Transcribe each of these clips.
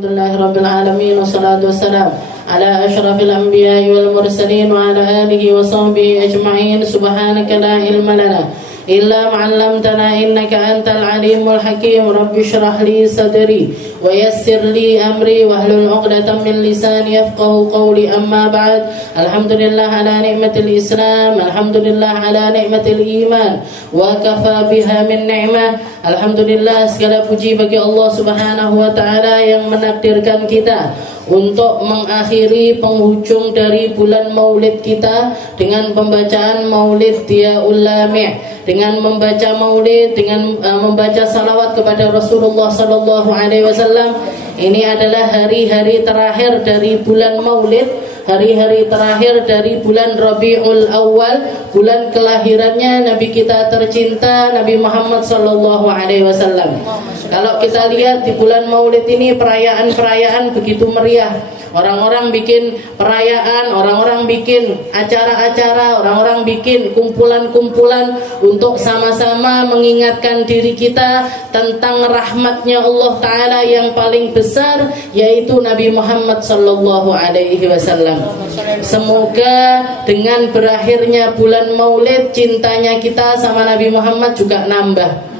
Alhamdulillahirabbil alamin wassalatu wassalam ala asyrafil anbiya'i wal mursalin wa ala alihi wa sahbihi ajma'in. Subhanaka la ilma lana illa ma 'allamtana innaka antal alimul hakim. Rabbi shrah li sadri wa yassir li amri wahlul 'uqdatam min lisani yafqahu qawli. Amma ba'd. Alhamdulillah ala ni'matil Islam, alhamdulillah ala ni'matil iman, wa kafa biha min ni'mah. Alhamdulillah, segala puji bagi Allah Subhanahu wa taala yang menakdirkan kita untuk mengakhiri penghujung dari bulan Maulid kita dengan pembacaan Maulid Diyaul Lami', dengan membaca Maulid, dengan membaca salawat kepada Rasulullah sallallahu alaihi wasallam. Ini adalah hari-hari terakhir dari bulan Maulid, hari-hari terakhir dari bulan Rabiul Awal, bulan kelahirannya Nabi kita tercinta Nabi Muhammad sallallahu alaihi wasallam. Kalau kita lihat di bulan Maulid ini perayaan-perayaan begitu meriah. Orang-orang bikin perayaan, orang-orang bikin acara-acara, orang-orang bikin kumpulan-kumpulan untuk sama-sama mengingatkan diri kita tentang rahmatnya Allah Ta'ala yang paling besar, yaitu Nabi Muhammad sallallahu alaihi wasallam. Semoga dengan berakhirnya bulan Maulid, cintanya kita sama Nabi Muhammad juga nambah.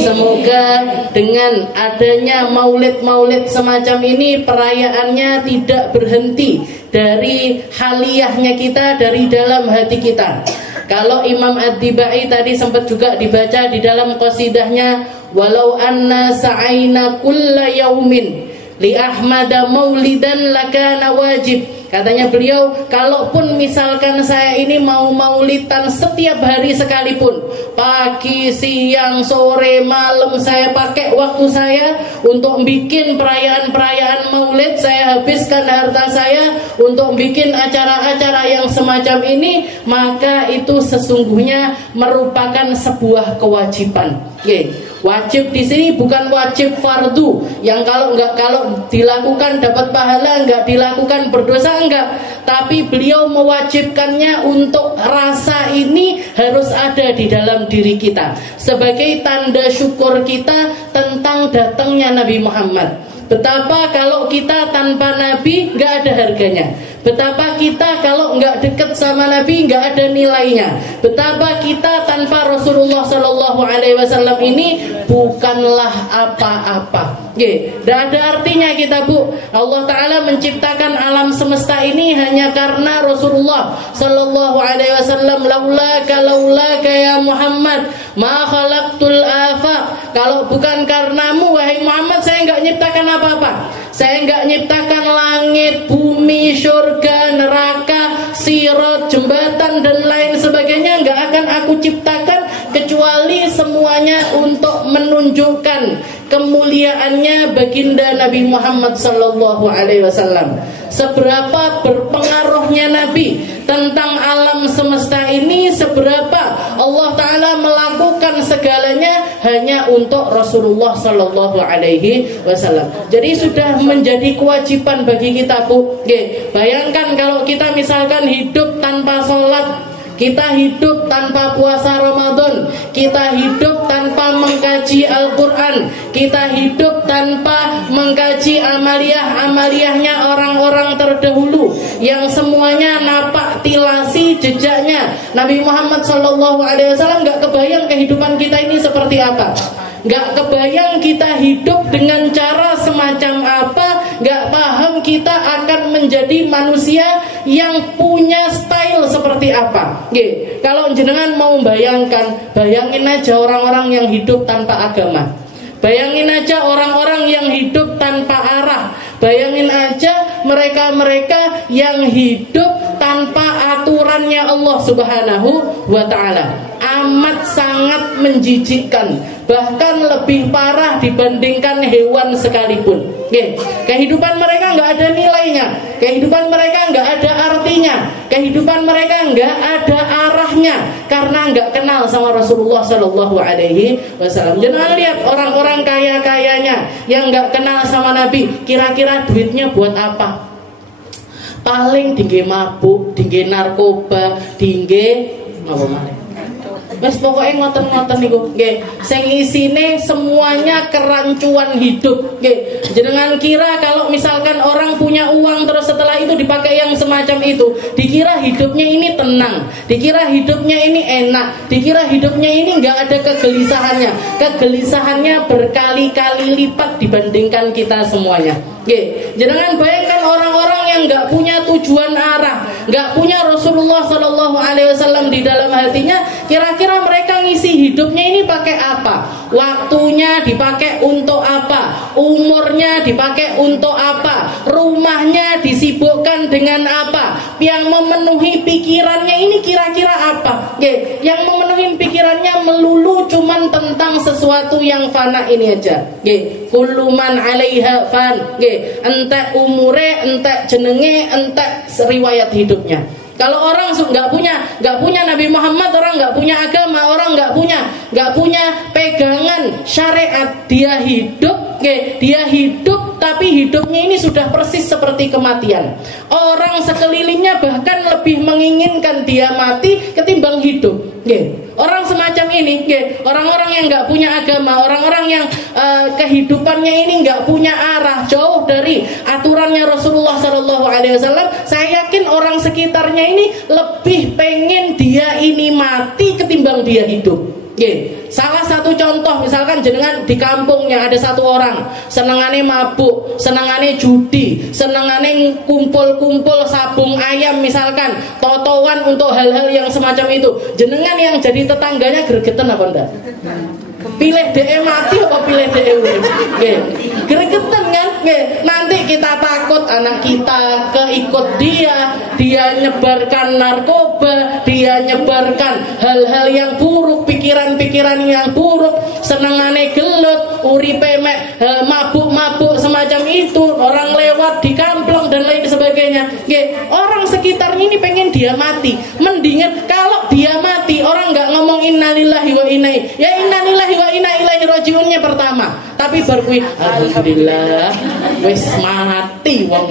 Semoga dengan adanya maulid-maulid semacam ini, perayaannya tidak berhenti dari haliyahnya kita, dari dalam hati kita. Kalau Imam Ad-Dibai tadi sempat juga dibaca di dalam qasidahnya, walau anna sa'aina kulla yaumin li ahmada maulidan lakana wajib. Katanya beliau, kalaupun misalkan saya ini mau maulidan setiap hari sekalipun, pagi, siang, sore, malam, saya pakai waktu saya untuk bikin perayaan-perayaan maulid, saya habiskan harta saya untuk bikin acara-acara yang semacam ini, maka itu sesungguhnya merupakan sebuah kewajiban. Wajib di sini bukan wajib fardu yang kalau dilakukan dapat pahala, enggak dilakukan berdosa, enggak. Tapi beliau mewajibkannya untuk rasa ini harus ada di dalam diri kita sebagai tanda syukur kita tentang datangnya Nabi Muhammad. Betapa kalau kita tanpa Nabi nggak ada harganya. Betapa kita kalau nggak deket sama Nabi nggak ada nilainya. Betapa kita tanpa Rasulullah Sallallahu Alaihi Wasallam ini bukanlah apa-apa. Tidak ada artinya kita, Bu. Allah Ta'ala menciptakan alam semesta ini hanya karena Rasulullah Sallallahu Alaihi Wasallam. Laulaka ya Muhammad ma khalaqtul afaq. Kalau bukan karenamu wahai Muhammad, saya nggak nyiptakan apa-apa. Saya nggak nyiptakan langit, bumi, surga, neraka, sirat, jembatan dan lain sebagainya. Nggak akan aku ciptakan kecuali semuanya untuk menunjukkan kemuliaannya baginda Nabi Muhammad sallallahu alaihi wasallam. Seberapa berpengaruhnya Nabi tentang alam semesta ini, seberapa Allah Ta'ala melakukan segalanya hanya untuk Rasulullah sallallahu alaihi wasallam. Jadi sudah menjadi kewajiban bagi kita, Bu. Bayangkan kalau kita misalkan hidup tanpa sholat, kita hidup tanpa puasa Ramadan, kita hidup tanpa mengkaji Al-Quran, kita hidup tanpa mengkaji amaliyahnya orang-orang terdahulu yang semuanya napak tilasi jejaknya Nabi Muhammad SAW. Gak kebayang kehidupan kita ini seperti apa. Gak kebayang kita hidup dengan cara semacam apa. Gak paham kita akan menjadi manusia yang punya style seperti apa. Kalau jenengan mau bayangkan, bayangin aja orang-orang yang hidup tanpa agama. Bayangin aja orang-orang yang hidup tanpa arah. Bayangin aja mereka-mereka yang hidup tanpa aturannya Allah Subhanahu wa Ta'ala. Amat sangat menjijikkan, bahkan lebih parah dibandingkan hewan sekalipun. Kehidupan mereka nggak ada nilainya, kehidupan mereka nggak ada artinya, kehidupan mereka nggak ada arahnya karena nggak kenal sama Rasulullah Sallallahu Alaihi Wasallam. Jangan lihat orang-orang kaya-kayanya yang nggak kenal sama Nabi, kira-kira duitnya buat apa? Paling tinggi mabuk, tinggi narkoba, tinggi apa malah? Wes pokoke ngoten-ngoten niku nggih. Sing isine semuanya kerancuan hidup nggih. Jenengan kira kalau misalkan orang punya uang terus setelah itu dipakai yang semacam itu, dikira hidupnya ini tenang, dikira hidupnya ini enak, dikira hidupnya ini enggak ada kegelisahannya. Kegelisahannya berkali-kali lipat dibandingkan kita semuanya. Nggih. Jenengan bayangkan orang-orang yang enggak punya tujuan arah, enggak punya Rasulullah sallallahu alaihi wasallam di dalam hatinya, kira-kira mereka ngisi hidupnya ini pakai apa? Waktunya dipakai untuk apa? Umurnya dipakai untuk apa? Rumahnya disibukkan dengan apa? Yang memenuhi pikirannya ini kira-kira apa? Nggih, yang memenuhi pikirannya melulu cuman tentang sesuatu yang fana ini aja. Nggih, kullu man 'alaiha fan. Nggih, entek umure, entek jenenge, entek riwayat hidupnya. Kalau orang nggak punya Nabi Muhammad, orang nggak punya agama, orang nggak punya pegangan syariat, dia hidup, tapi hidupnya ini sudah persis seperti kematian. Orang sekelilingnya bahkan lebih menginginkan dia mati ketimbang hidup. Orang semacam ini, orang-orang yang nggak punya agama, orang-orang yang kehidupannya ini nggak punya arah, jauh dari aturannya Rasulullah SAW. Saya yakin orang sekitarnya ini lebih pengen dia ini mati ketimbang dia hidup. Salah satu contoh, misalkan jenengan di kampungnya ada satu orang senengane mabuk, senengane judi, senengane kumpul-kumpul sabung ayam, misalkan totowan untuk hal-hal yang semacam itu. Jenengan yang jadi tetangganya gregetan apa enggak? Pilih DE mati apa pilih DE urip? Gregetan kan? Nanti kita takut anak kita keikut dia nyebarkan narkoba, dia nyebarkan hal-hal yang buruk, pikiran-pikiran yang buruk, senengane gelut, uripe mabuk-mabuk semacam itu, orang lewat di kamplong dan lain sebagainya. Orang sekitarnya ini pengen dia mati. Mendingan kalau dia mati, orang nggak ngomong innalillahi wa inna ilaihi rajiunnya pertama, tapi baru alhamdulillah wis mati wong.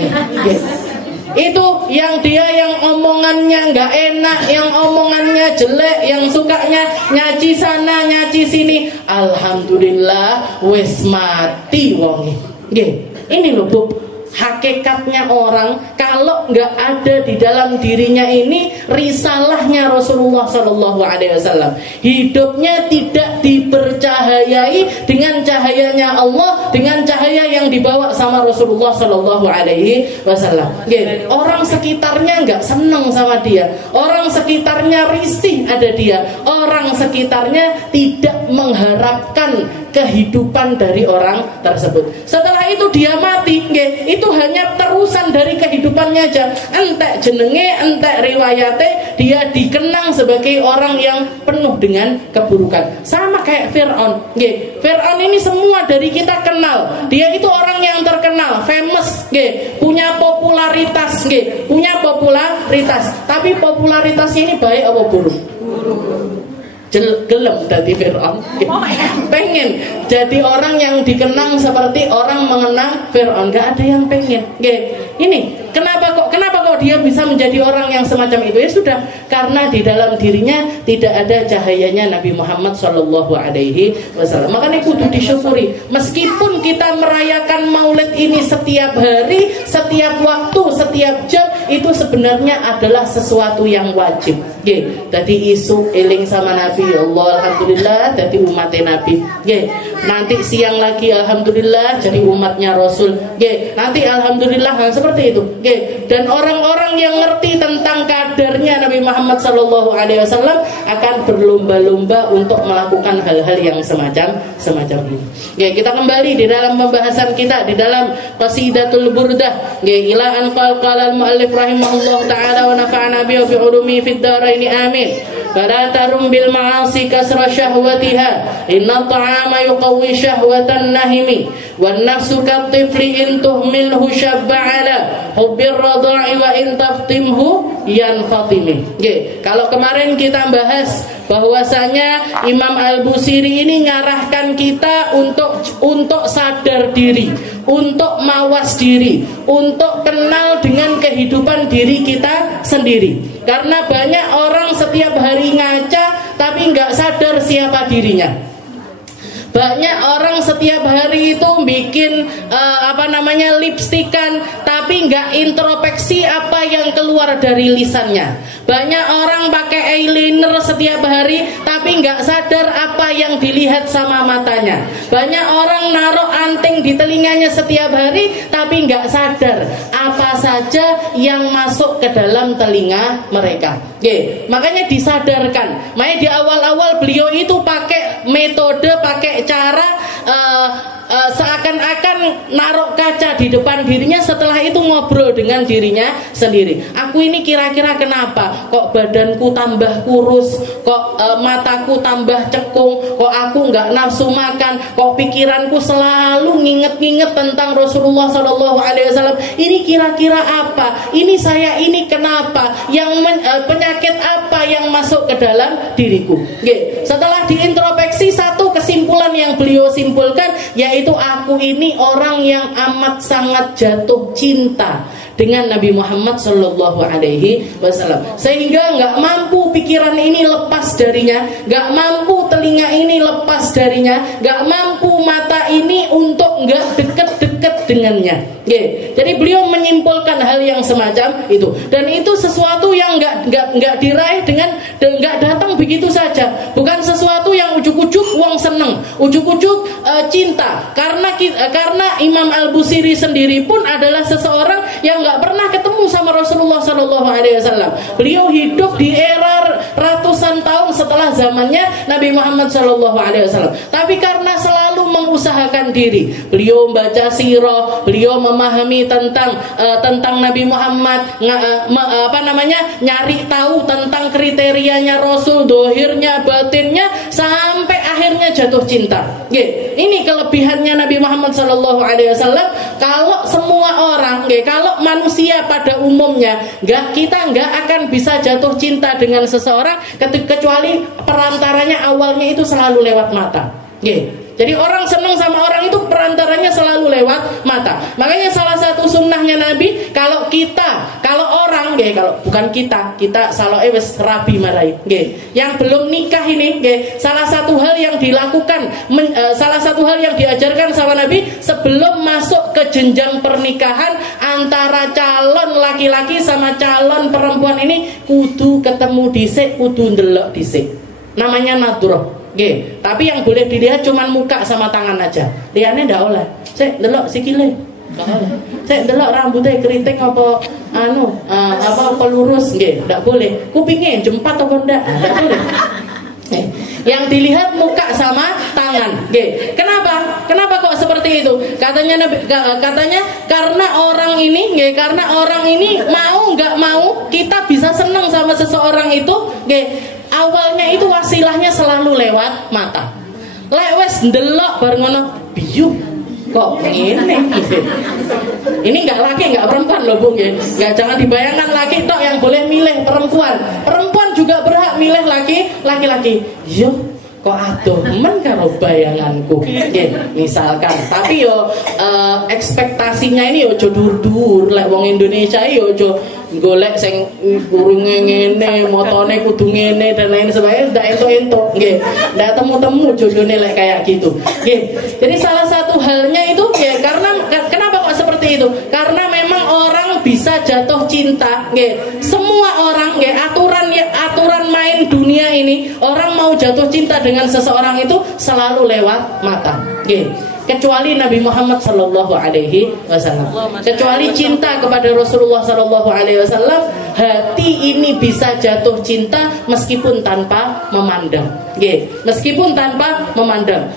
Itu yang omongannya nggak enak, yang omongannya jelek, yang sukanya nyaci sana nyaci sini, alhamdulillah wis mati wong. Ini loh Bu, hakikatnya orang kalau nggak ada di dalam dirinya ini risalahnya Rasulullah SAW, hidupnya tidak dipercahayai dengan cahayanya Allah, dengan cahaya yang dibawa sama Rasulullah SAW. Orang sekitarnya nggak seneng sama dia, orang sekitarnya risih ada dia, orang sekitarnya tidak mengharapkan kehidupan dari orang tersebut. Setelah itu dia mati, itu hanya terusan dari kehidupannya aja. Entek jenenge, entek riwayate, dia dikenang sebagai orang yang penuh dengan keburukan. Sama kayak Fir'aun. Fir'aun ini semua dari kita kenal. Dia itu orang yang terkenal, famous, punya popularitas, Tapi popularitasnya ini baik apa buruk? Gelem dadi Fir'aun. Pengen jadi orang yang dikenang seperti orang mengenang Fir'aun. Gak ada yang pengen. Ini kenapa kok dia bisa menjadi orang yang semacam itu? Ya sudah, karena di dalam dirinya tidak ada cahayanya Nabi Muhammad SAW. Makanya kudu disyukuri. Meskipun kita merayakan Maulid ini setiap hari, setiap waktu, setiap jam, itu sebenarnya adalah sesuatu yang wajib. Tadi isu eling sama Nabi, Allah alhamdulillah jadi umatnya Nabi. Nanti siang lagi alhamdulillah jadi umatnya Rasul. Nanti alhamdulillah seperti itu. Dan orang-orang yang ngerti tentang kadarnya Nabi Muhammad SAW akan berlomba-lomba untuk melakukan hal-hal yang semacam ini. Kita kembali di dalam pembahasan kita di dalam Qasidatul Burdah. Ila an qala al-muallif rahimahullah taala wa nafa'ana bi ulumi fid dharain amin. Fala tarum bil ma'asi kasra syahwatiha, inna ta'ama yuqawwi syahwatan nahimi, wan nafsu katifli in tuhmilhu syabba ala hubbir radha'i wa in taftimhu yanfatimi. Kalau kemarin kita bahas bahwasanya Imam Al-Busiri ini ngarahkan kita untuk sadar diri, untuk mawas diri, untuk kenal dengan kehidupan diri kita sendiri. Karena banyak orang setiap hari ngaca tapi nggak sadar siapa dirinya. Banyak orang setiap hari itu bikin lipstikan, tapi nggak introspeksi apa yang keluar dari lisannya. Banyak orang pakai eyeliner setiap hari, tapi nggak sadar apa yang dilihat sama matanya. Banyak orang naruh anting di telinganya setiap hari, tapi nggak sadar apa saja yang masuk ke dalam telinga mereka. Makanya disadarkan. Makanya di awal-awal beliau itu pakai metode, pakai cara seakan-akan naruh kaca di depan dirinya, setelah itu ngobrol dengan dirinya sendiri. Aku ini kira-kira kenapa kok badanku tambah kurus, kok mataku tambah cekung, kok aku nggak nafsu makan, kok pikiranku selalu nginget-nginget tentang Rasulullah SAW. Ini kira-kira apa? Ini saya ini kenapa? Yang penyakit apa yang masuk ke dalam diriku? Setelah diintrospeksi, satu kesimpulan yang beliau simpulkan, yaitu aku ini orang yang amat sangat jatuh cinta dengan Nabi Muhammad Sallallahu Alaihi Wasallam, sehingga nggak mampu pikiran ini lepas darinya, nggak mampu telinga ini lepas darinya, nggak mampu mata ini untuk nggak deket-deket dengannya. Jadi beliau menyimpulkan hal yang semacam itu, dan itu sesuatu yang nggak diraih dengan nggak datang begitu saja, bukan sesuatu yang ujuk-ujuk uang seneng, ujuk-ujuk cinta, karena Imam Al-Busiri sendiri pun adalah seseorang yang nggak pernah ketemu sama Rasulullah Sallallahu Alaihi Wasallam. Beliau hidup di era ratusan tahun setelah zamannya Nabi Muhammad Sallallahu Alaihi Wasallam. Tapi karena selalu mengusahakan diri, beliau membaca sirah, beliau memahami tentang Nabi Muhammad, nyari tahu tentang kriterianya Rasul, dohirnya, batinnya, sampai akhirnya jatuh cinta. Ini kelebihannya Nabi Muhammad Sallallahu Alaihi Wasallam. Kalau semua orang, kalau manusia pada umumnya, kita nggak akan bisa jatuh cinta dengan seseorang kecuali perantaranya awalnya itu selalu lewat mata. Jadi orang senang sama orang itu perantaranya selalu lewat mata. Makanya salah satu sunnahnya Nabi, kalau orang, kalau bukan kita salah wes rabi marai, yang belum nikah ini, salah satu hal yang dilakukan, salah satu hal yang diajarkan sama Nabi sebelum masuk ke jenjang pernikahan antara calon laki-laki sama calon perempuan ini, kudu ketemu dhisik, kudu ndelok dhisik. Namanya nadroh. Tapi yang boleh dilihat cuma muka sama tangan aja. Liane ndak oleh. Sik ndelok sikile. Ndak oleh. Sik ndelok rambutnya keriting apa lurus, ndak boleh. Kupingnya jempat apa ndak boleh. Yang dilihat muka sama tangan. Kenapa kok seperti itu? Katanya karena orang ini mau nggak mau kita bisa senang sama seseorang itu. Awalnya itu wasilahnya selalu lewat mata. Lek wes ndelok bareng ngono, biyu kok ngene gitu. Ini nggak laki nggak perempuan loh Bung ya. Jangan dibayangkan laki tok yang boleh milih perempuan. Perempuan juga berhak milih laki-laki. Yo kok adoh men karo bayanganku. Misalkan, tapi yo ekspektasinya ini yo aja dur-dur. Lek wong Indonesia yo aja golek sing kurunge ngene, motone kudu ngene dan lain sebagainya, ndak entuk-entuk, ndak temu-temu jodohne lek kayak gitu. Jadi salah satu halnya itu karena kenapa kok seperti itu? Karena memang orang bisa jatuh cinta, semua orang, aturan main dunia ini, orang mau jatuh cinta dengan seseorang itu selalu lewat mata. Kecuali Nabi Muhammad Sallallahu Alaihi Wasallam. Kecuali cinta kepada Rasulullah Sallallahu Alaihi Wasallam, hati ini bisa jatuh cinta meskipun tanpa memandang. Meskipun tanpa memandang.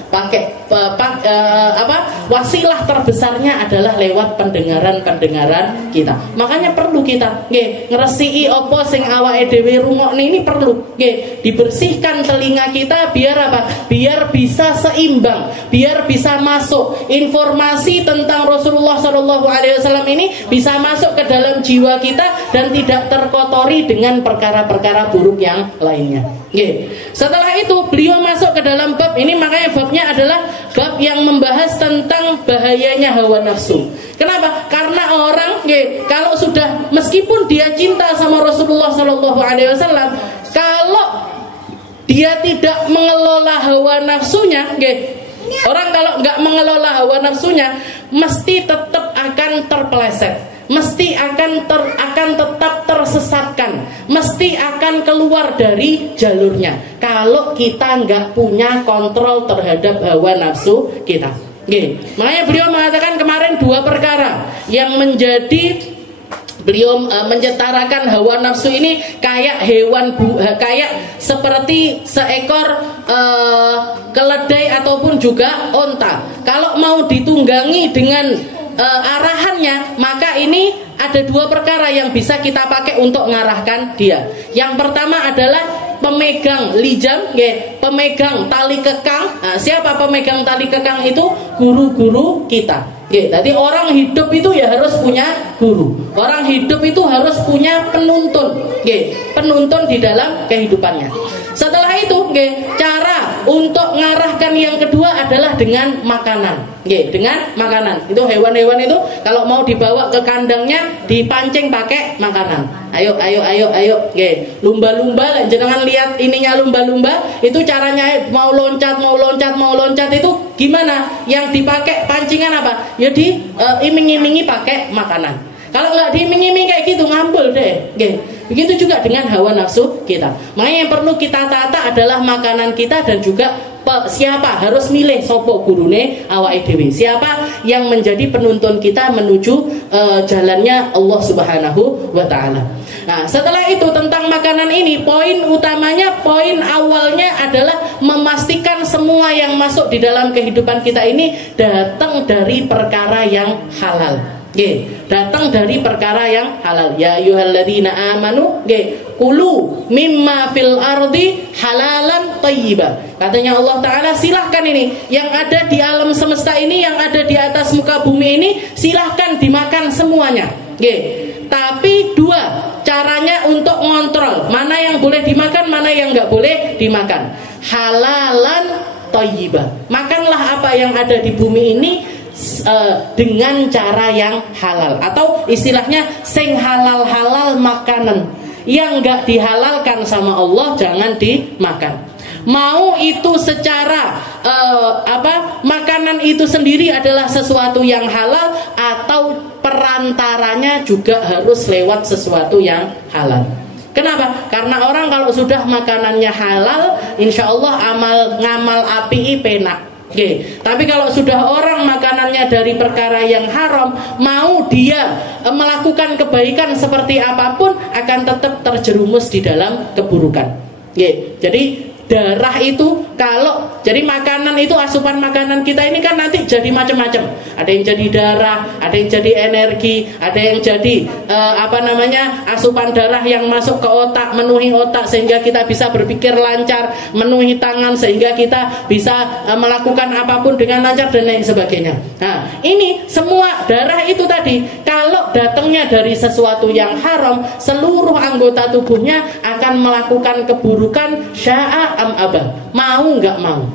Wasilah terbesarnya adalah lewat pendengaran kita. Makanya perlu kita ngresiki opo sing awake dhewe rungokne ini perlu dibersihkan telinga kita biar apa? Biar bisa seimbang, biar bisa masuk informasi tentang Rasulullah Shallallahu Alaihi Wasallam ini bisa masuk ke dalam jiwa kita dan tidak terkotori dengan perkara-perkara buruk yang lainnya. Setelah itu beliau masuk ke dalam bab ini, makanya babnya adalah bab yang membahas tentang bahayanya hawa nafsu. Kenapa? Karena orang kalau sudah, meskipun dia cinta sama Rasulullah Shallallahu Alaihi Wasallam, kalau dia tidak mengelola hawa nafsunya, orang kalau nggak mengelola hawa nafsunya mesti tetap akan terpeleset, mesti akan tetap tersesatkan, mesti akan keluar dari jalurnya kalau kita nggak punya kontrol terhadap hawa nafsu kita. Makanya beliau mengatakan kemarin 2 perkara yang menjadi beliau menjetarakan hawa nafsu ini kayak hewan, kayak seperti seekor keledai ataupun juga onta. Kalau mau ditunggangi dengan arahannya, maka ini ada 2 perkara yang bisa kita pakai untuk mengarahkan dia. Yang pertama adalah pemegang lijam, pemegang tali kekang. Nah, siapa pemegang tali kekang itu? Guru-guru kita. Jadi orang hidup itu ya harus punya guru. Orang hidup itu harus punya penuntun, penuntun di dalam kehidupannya. Setelah itu, cara untuk mengarahkan yang kedua adalah dengan makanan. Dengan makanan. Itu hewan-hewan itu kalau mau dibawa ke kandangnya dipancing pakai makanan. Ayo. Lumba-lumba, jangan lihat ininya lumba-lumba, itu caranya mau loncat itu gimana? Yang dipakai pancingan apa? Ya diiming-imingi pakai makanan. Kalau nggak diiming-imingi kayak gitu ngambul deh. Begitu juga dengan hawa nafsu kita. Makanya yang perlu kita tata adalah makanan kita dan juga siapa harus milih sopo gurune awake dhewe. Siapa yang menjadi penuntun kita menuju jalannya Allah Subhanahu wa taala. Nah, setelah itu tentang makanan ini, poin utamanya, poin awalnya adalah memastikan semua yang masuk di dalam kehidupan kita ini datang dari perkara yang halal. Datang dari perkara yang halal. Ya ayyuhalladzina amanu, kulu mimma fil ardi halalan thayyiba. Katanya Allah Ta'ala, silahkan ini yang ada di alam semesta ini, yang ada di atas muka bumi ini, silahkan dimakan semuanya. Tapi 2 caranya untuk ngontrol mana yang boleh dimakan, mana yang nggak boleh dimakan. Halalan thayyiba. Makanlah apa yang ada di bumi ini dengan cara yang halal, atau istilahnya sing halal makanan. Yang nggak dihalalkan sama Allah jangan dimakan. Mau itu secara makanan itu sendiri adalah sesuatu yang halal, atau perantaranya juga harus lewat sesuatu yang halal. Kenapa? Karena orang kalau sudah makanannya halal, insya Allah ngamal api penak. Tapi kalau sudah orang makanannya dari perkara yang haram, mau dia melakukan kebaikan seperti apapun akan tetap terjerumus di dalam keburukan. Jadi darah itu, kalau jadi makanan itu, asupan makanan kita ini kan nanti jadi macam-macam. Ada yang jadi darah, ada yang jadi energi, ada yang jadi asupan darah yang masuk ke otak, memenuhi otak sehingga kita bisa berpikir lancar, memenuhi tangan sehingga kita bisa melakukan apapun dengan lancar dan lain sebagainya. Nah, ini semua darah itu tadi kalau datangnya dari sesuatu yang haram, seluruh anggota tubuhnya akan melakukan keburukan, sya'a am abah, mau nggak mau.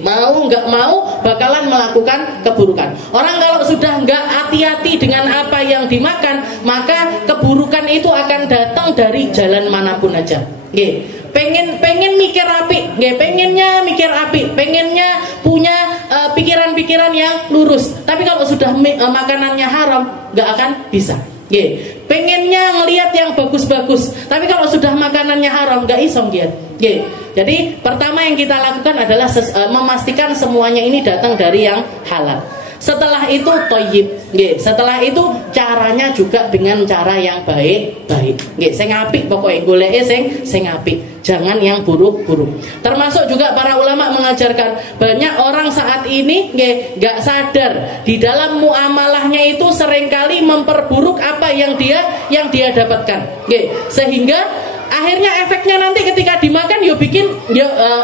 Mau nggak mau bakalan melakukan keburukan. Orang kalau sudah nggak hati-hati dengan apa yang dimakan, maka keburukan itu akan datang dari jalan manapun aja. Pengen mikir api, pengennya mikir api, pengennya punya pikiran-pikiran yang lurus. Tapi kalau sudah makanannya haram, nggak akan bisa. Pengennya ngelihat yang bagus-bagus, tapi kalau sudah makanannya haram nggak iso ngelihat. Jadi pertama yang kita lakukan adalah memastikan semuanya ini datang dari yang halal. Setelah itu thayyib. Setelah itu caranya juga dengan cara yang baik-baik. Sing apik pokoknya goleke sing apik. Jangan yang buruk-buruk. Termasuk juga para ulama mengajarkan, banyak orang saat ini nggak sadar di dalam muamalahnya itu seringkali memperburuk apa yang dia dapatkan. Sehingga akhirnya efeknya nanti ketika dimakan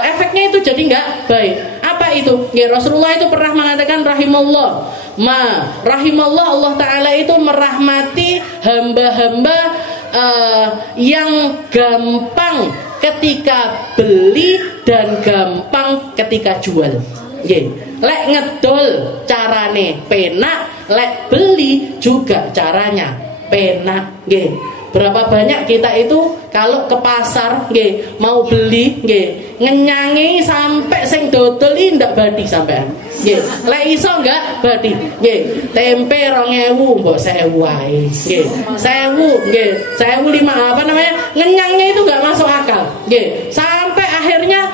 efeknya itu jadi nggak baik. Apa itu? Rasulullah itu pernah mengatakan rahimallah Allah Ta'ala itu merahmati hamba-hamba yang gampang ketika beli dan gampang ketika jual. Lek ngedol carane penak, lek beli juga caranya penak. berapa banyak kita itu kalau ke pasar nggih mau beli nggih ngenyangi sampai sing dodol iki ndak badi sampean. Nggih, lek iso enggak badi. Nggih, tempe 2000 mbok 1000 wae. Nggih, 1000 nggih, 1005 apa namanya? Ngenyangnya itu enggak masuk akal. Nggih, sampai akhirnya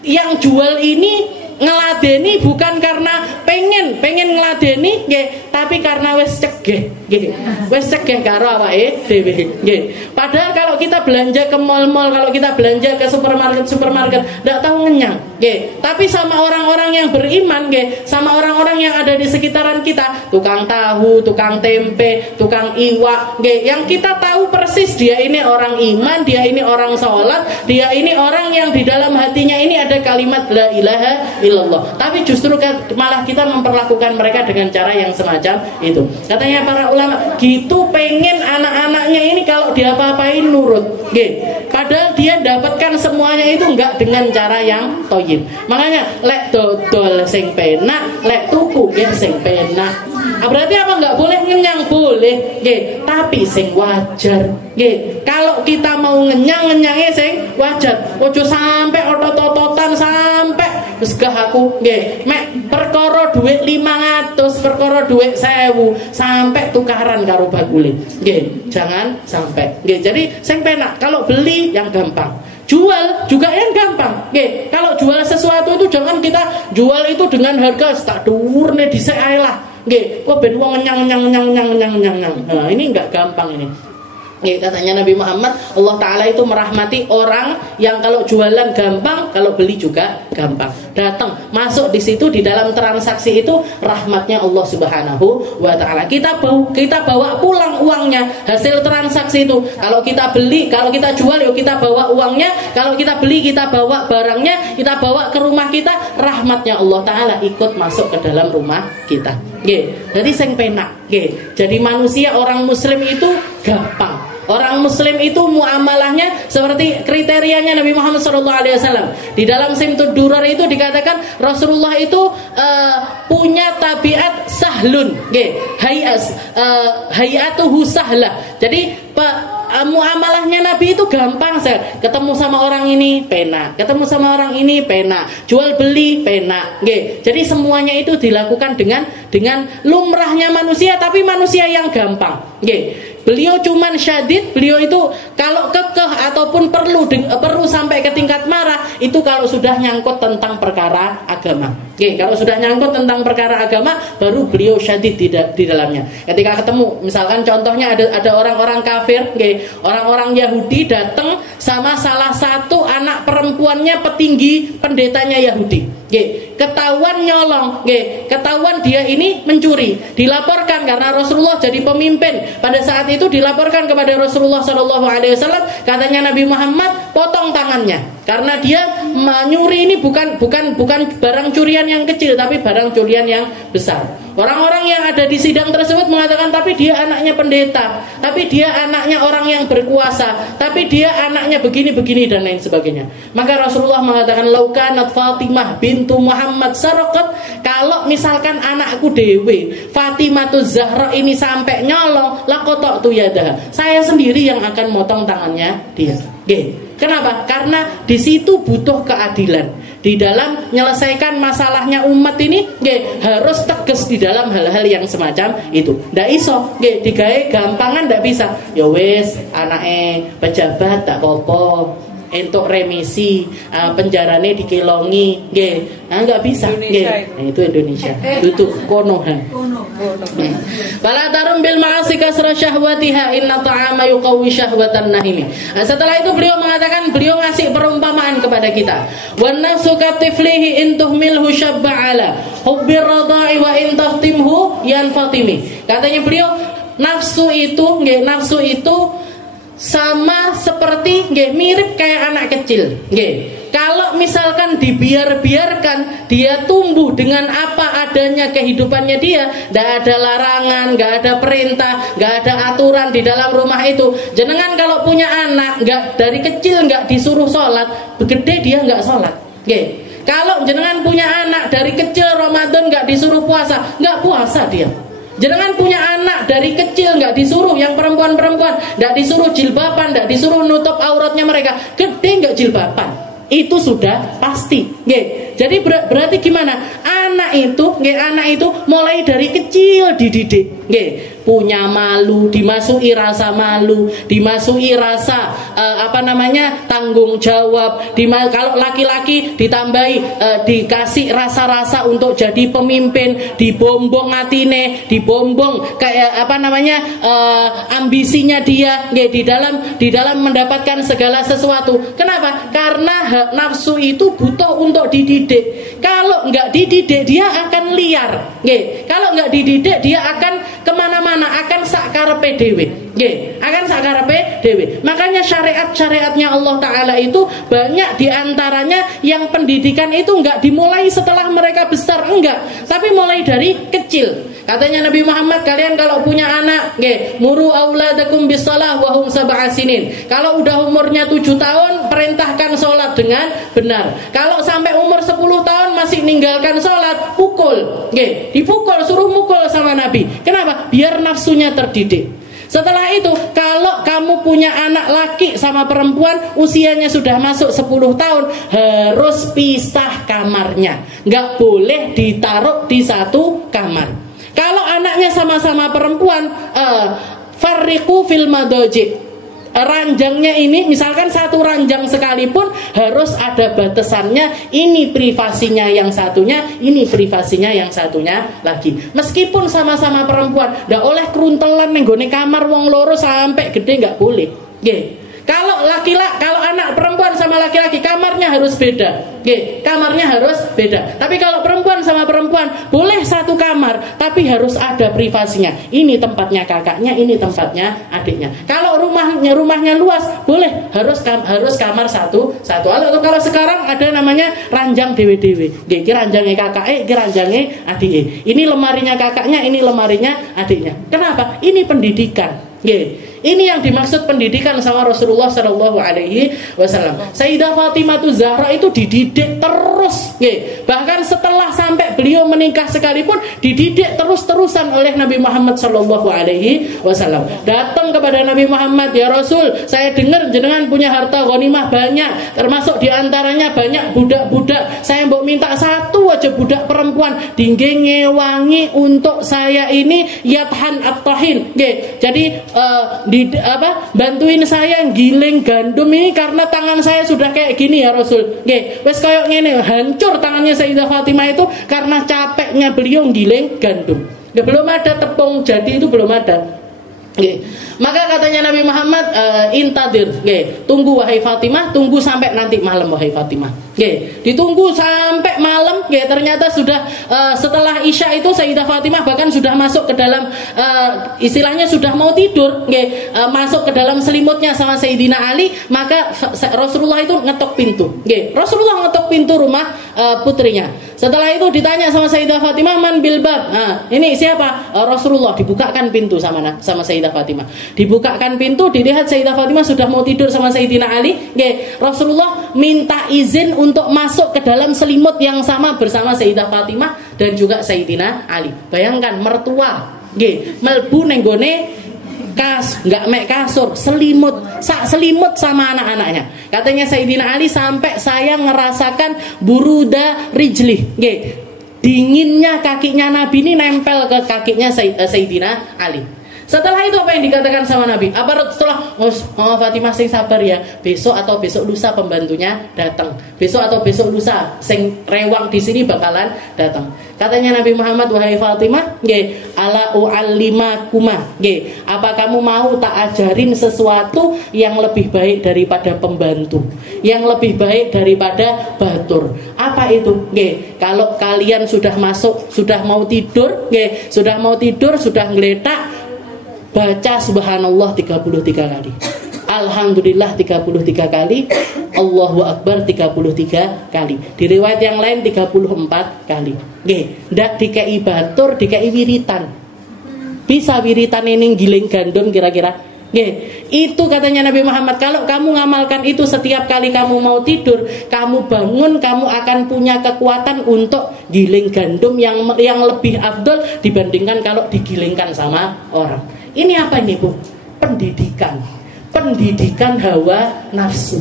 yang jual ini ngeladeni bukan karena pengen ngeladeni nggih, tapi karena wis cegeh nggih. Wis cegeh karo awake dhewe nggih. Padahal kalau kita belanja ke mall-mall, kalau kita belanja ke supermarket ndak tahu ngenyang nggih. Tapi sama orang-orang yang beriman nggih, sama orang-orang yang ada di sekitaran kita, tukang tahu, tukang tempe, tukang iwak nggih, yang kita tahu persis dia ini orang iman, dia ini orang sholat, dia ini orang yang di dalam hatinya ini ada kalimat la ilaha illallah. Tapi justru malah kita memperlakukan mereka dengan cara yang semacam itu. Katanya para ulama, gitu pengen anak-anaknya ini kalau diapa-apain nurut. Nggih. Padahal dia dapatkan semuanya itu enggak dengan cara yang thayyib. Makanya lek dodol sing penak, lek tuku nggih sing penak. Berarti apa enggak boleh ngenyang? Boleh nggih, tapi sing wajar nggih. Kalau kita mau ngenyangnya sing wajar. Ojo sampai otot-ototan sampai wis gah aku nggih mek perkara dhuwit 500, perkara dhuwit 1000 sampai tukaran karo bakule. Nggih, jangan sampai. Nggih, jadi sing penak kalau beli yang gampang. Jual juga yang gampang. Nggih, kalau jual sesuatu itu jangan kita jual itu dengan harga tak dhuwurne dhisik ae lah. Nggih, kok ben wong nyang. Nah, ini enggak gampang ini. Nggih, katanya Nabi Muhammad, Allah Ta'ala itu merahmati orang yang kalau jualan gampang, kalau beli juga gampang. Datang, masuk di situ, di dalam transaksi itu rahmatnya Allah Subhanahu wa Ta'ala. Kita bawa pulang uangnya, hasil transaksi itu. Kalau kita beli, kalau kita jual, yuk kita bawa uangnya. Kalau kita beli, kita bawa barangnya, kita bawa ke rumah kita. Rahmatnya Allah Ta'ala ikut masuk ke dalam rumah kita. Nggih, jadi sing penak. Nggih, jadi manusia orang Muslim itu gampang. Orang Muslim itu muamalahnya seperti kriterianya Nabi Muhammad SAW. Di dalam Simtud Durar itu dikatakan Rasulullah itu punya tabiat sahlun, hayatuhu sahlah. Jadi muamalahnya Nabi itu gampang, ketemu sama orang ini pena, ketemu sama orang ini pena, jual beli pena. Jadi semuanya itu dilakukan dengan lumrahnya manusia, tapi manusia yang gampang. Beliau cuman syadid, beliau itu kalau kekeh ataupun perlu sampai ke tingkat marah itu kalau sudah nyangkut tentang perkara agama. Kalau sudah nyangkut tentang perkara agama baru beliau syadid di dalamnya. Ketika ketemu, misalkan contohnya ada orang-orang kafir, orang-orang Yahudi datang sama salah satu anak perempuannya petinggi pendetanya Yahudi. Ketahuan nyolong, ketahuan dia ini mencuri, dilaporkan karena Rasulullah jadi pemimpin. Pada saat itu dilaporkan kepada Rasulullah SAW. Katanya Nabi Muhammad, potong tangannya karena dia menyuri ini bukan barang curian yang kecil, tapi barang curian yang besar. Orang-orang yang ada di sidang tersebut mengatakan, tapi dia anaknya pendeta, tapi dia anaknya orang yang berkuasa, tapi dia anaknya begini-begini dan lain sebagainya. Maka Rasulullah mengatakan, laukanat Fatimah bintu Muhammad saraqat, kalau misalkan anakku dewe Fatimatu Zahra ini sampai nyolong, laqata'tu yadaha, saya sendiri yang akan motong tangannya dia. Kenapa? Karena di situ butuh keadilan. Di dalam menyelesaikan masalahnya umat ini harus tegas di dalam hal-hal yang semacam itu. Ndak iso digawe gampangan, ndak bisa. Ya wis, anake pejabat tak apa-apa, entuk remisi, penjarane dikelongi, nggak bisa, itu Indonesia, itu konohan. Bala tarum bil ma'asi kasra syahwatiha inna ta'ama yuqawwi syahwatan nahimi. Setelah itu beliau mengatakan, beliau ngasih perumpamaan kepada kita. Wan nafsu katiflihi in tuhmilhu syabba ala hubbir radha'i wa in tahtimhu yanfatimi. Katanya beliau, nafsu itu sama seperti mirip kayak anak kecil. Kalau misalkan dibiarkan dia tumbuh dengan apa adanya kehidupannya dia, tidak ada larangan, nggak ada perintah, nggak ada aturan di dalam rumah itu. Jenengan kalau punya anak, nggak dari kecil nggak disuruh sholat, gede dia nggak sholat. Kalau jenengan punya anak dari kecil Ramadan nggak disuruh puasa, nggak puasa dia. Jenengan punya anak dari kecil nggak disuruh, yang perempuan nggak disuruh jilbaban, nggak disuruh nutup auratnya mereka, gede nggak jilbaban, itu sudah pasti. Jadi berarti gimana? Anak itu mulai dari kecil dididik. Punya malu, dimasuki rasa malu, dimasuki rasa tanggung jawab. Kalau laki-laki ditambahi dikasih rasa-rasa untuk jadi pemimpin, dibombong atine, dibombong kayak ambisinya dia di dalam mendapatkan segala sesuatu. Kenapa? Karena nafsu itu butuh untuk dididik. Kalau nggak dididik dia akan liar. Kalau nggak dididik dia akan kemana-mana, akan sakarepe dhewe. Akan sakarepe dhewe. Makanya syariatnya Allah Ta'ala itu banyak diantaranya yang pendidikan itu nggak dimulai setelah mereka besar, enggak, tapi mulai dari kecil. Katanya Nabi Muhammad, kalian kalau punya anak, muru auladakum bisalah wa hum sab'a sinin. Kalau udah umurnya 7 tahun, perintahkan sholat dengan benar. Kalau sampai umur 10 tahun masih ninggalkan sholat, pukul. Dipukul, suruh mukul sama Nabi. Kenapa? Biar nafsunya terdidik. Setelah itu, kalau kamu punya anak laki sama perempuan, usianya sudah masuk 10 tahun, harus pisah kamarnya. Nggak boleh ditaruh di satu kamar. Kalau anaknya sama-sama perempuan, farriqu fil madaji. Ranjangnya ini, misalkan satu ranjang sekalipun, harus ada batasannya. Ini privasinya yang satunya, ini privasinya yang satunya lagi. Meskipun sama-sama perempuan, nggak oleh keruntelan nenggone kamar wong loro sampai gede, nggak boleh. Kalau kalau anak perempuan sama laki-laki, kamarnya harus beda. Kamarnya harus beda. Tapi kalau perempuan sama perempuan, boleh satu kamar, tapi harus ada privasinya. Ini tempatnya kakaknya, ini tempatnya adiknya. Kalau rumahnya luas, boleh harus kamar satu. Kalau sekarang ada namanya ranjang dewe-dewe. Iki ranjangnya kakaknya, iki ranjangnya adiknya. Ini lemarinya kakaknya, ini lemarinya adiknya. Kenapa? Ini pendidikan. Ini yang dimaksud pendidikan sama Rasulullah Shallallahu Alaihi Wasallam. Sayyidah Fatimah Zahra itu dididik terus, bahkan setelah sampai beliau menikah sekalipun dididik terus-terusan oleh Nabi Muhammad Shallallahu Alaihi Wasallam. Datang kepada Nabi Muhammad, ya Rasul, saya dengar jenengan punya harta ghanimah banyak, termasuk diantaranya banyak budak-budak. Saya mau minta satu aja budak perempuan, dingge ngewangi untuk saya ini yathan at-tahin. Jadi bantuin saya giling gandum ini karena tangan saya sudah kayak gini ya Rasul. Wes koyok ngene, hancur tangannya Sayyidah Fatimah itu karena capeknya beliau giling gandum. Belum ada tepung jadi itu belum ada. Maka katanya Nabi Muhammad, intadir, tunggu wahai Fatimah, tunggu sampai nanti malam wahai Fatimah. Ditunggu sampai malam, ternyata sudah setelah Isya itu Sayyidah Fatimah bahkan sudah masuk ke dalam istilahnya sudah mau tidur, masuk ke dalam selimutnya sama Sayyidina Ali. Maka Rasulullah itu ngetok pintu. Rasulullah ngetok pintu rumah putrinya. Setelah itu ditanya sama Sayyidah Fatimah, man bilbab. Ini siapa? Rasulullah. Dibukakan pintu sama Sayyidah Fatimah. Dibukakan pintu, dilihat Sayyidah Fatimah sudah mau tidur sama Sayyidina Ali. Rasulullah minta izin untuk masuk ke dalam selimut yang sama bersama Sayyidah Fatimah dan juga Sayyidina Ali. Bayangkan mertua, melbu nenggone nggak mek kasur, selimut sama anak-anaknya. Katanya Sayyidina Ali, sampai saya ngerasakan buruda rijli, dinginnya kakinya Nabi ini nempel ke kakinya Sayyidina Ali. Setelah itu apa yang dikatakan sama Nabi? Apa setelah Fatimah sing sabar ya, besok atau besok lusa pembantunya datang. Besok atau besok lusa sing rewang di sini bakalan datang. Katanya Nabi Muhammad, wahai Fatimah, ala u'allimakuma, apa kamu mau tak ajarin sesuatu yang lebih baik daripada pembantu, yang lebih baik daripada batur? Apa itu? Kalau kalian sudah masuk, sudah mau tidur, sudah ngeletak, baca subhanallah 33 kali, alhamdulillah 33 kali, Allahu Akbar 33 kali. Di riwayat yang lain 34 kali. Ndak dikei batur, dikei wiritan. Bisa wiritan ini giling gandum kira-kira? Itu katanya Nabi Muhammad, kalau kamu ngamalkan itu setiap kali kamu mau tidur, kamu bangun, kamu akan punya kekuatan untuk giling gandum yang lebih afdol dibandingkan kalau digilingkan sama orang. Ini apa ini, Bu? Pendidikan hawa nafsu.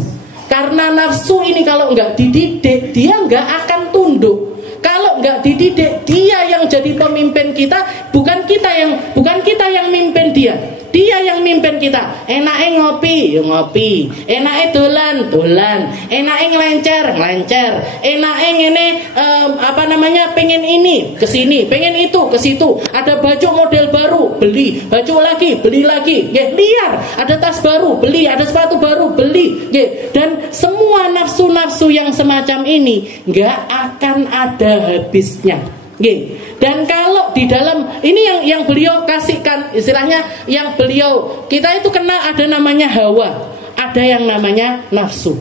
Karena nafsu ini kalau nggak dididik, dia nggak akan tunduk. Kalau nggak dididik, dia yang jadi pemimpin kita, bukan kita yang mimpin dia. Dia yang mimpin kita. Enake ngopi, ya ngopi. Enake dolan, enake nglencer. Enake ngene pengen ini ke sini, pengen itu ke situ. Ada baju model baru, beli. Baju lagi, beli lagi. Liar. Ada tas baru, beli. Ada sepatu baru, beli. Dan semua nafsu-nafsu yang semacam ini nggak akan ada habisnya. Dan kalau di dalam ini yang beliau kasihkan, istilahnya yang beliau, kita itu kenal ada namanya hawa, ada yang namanya nafsu.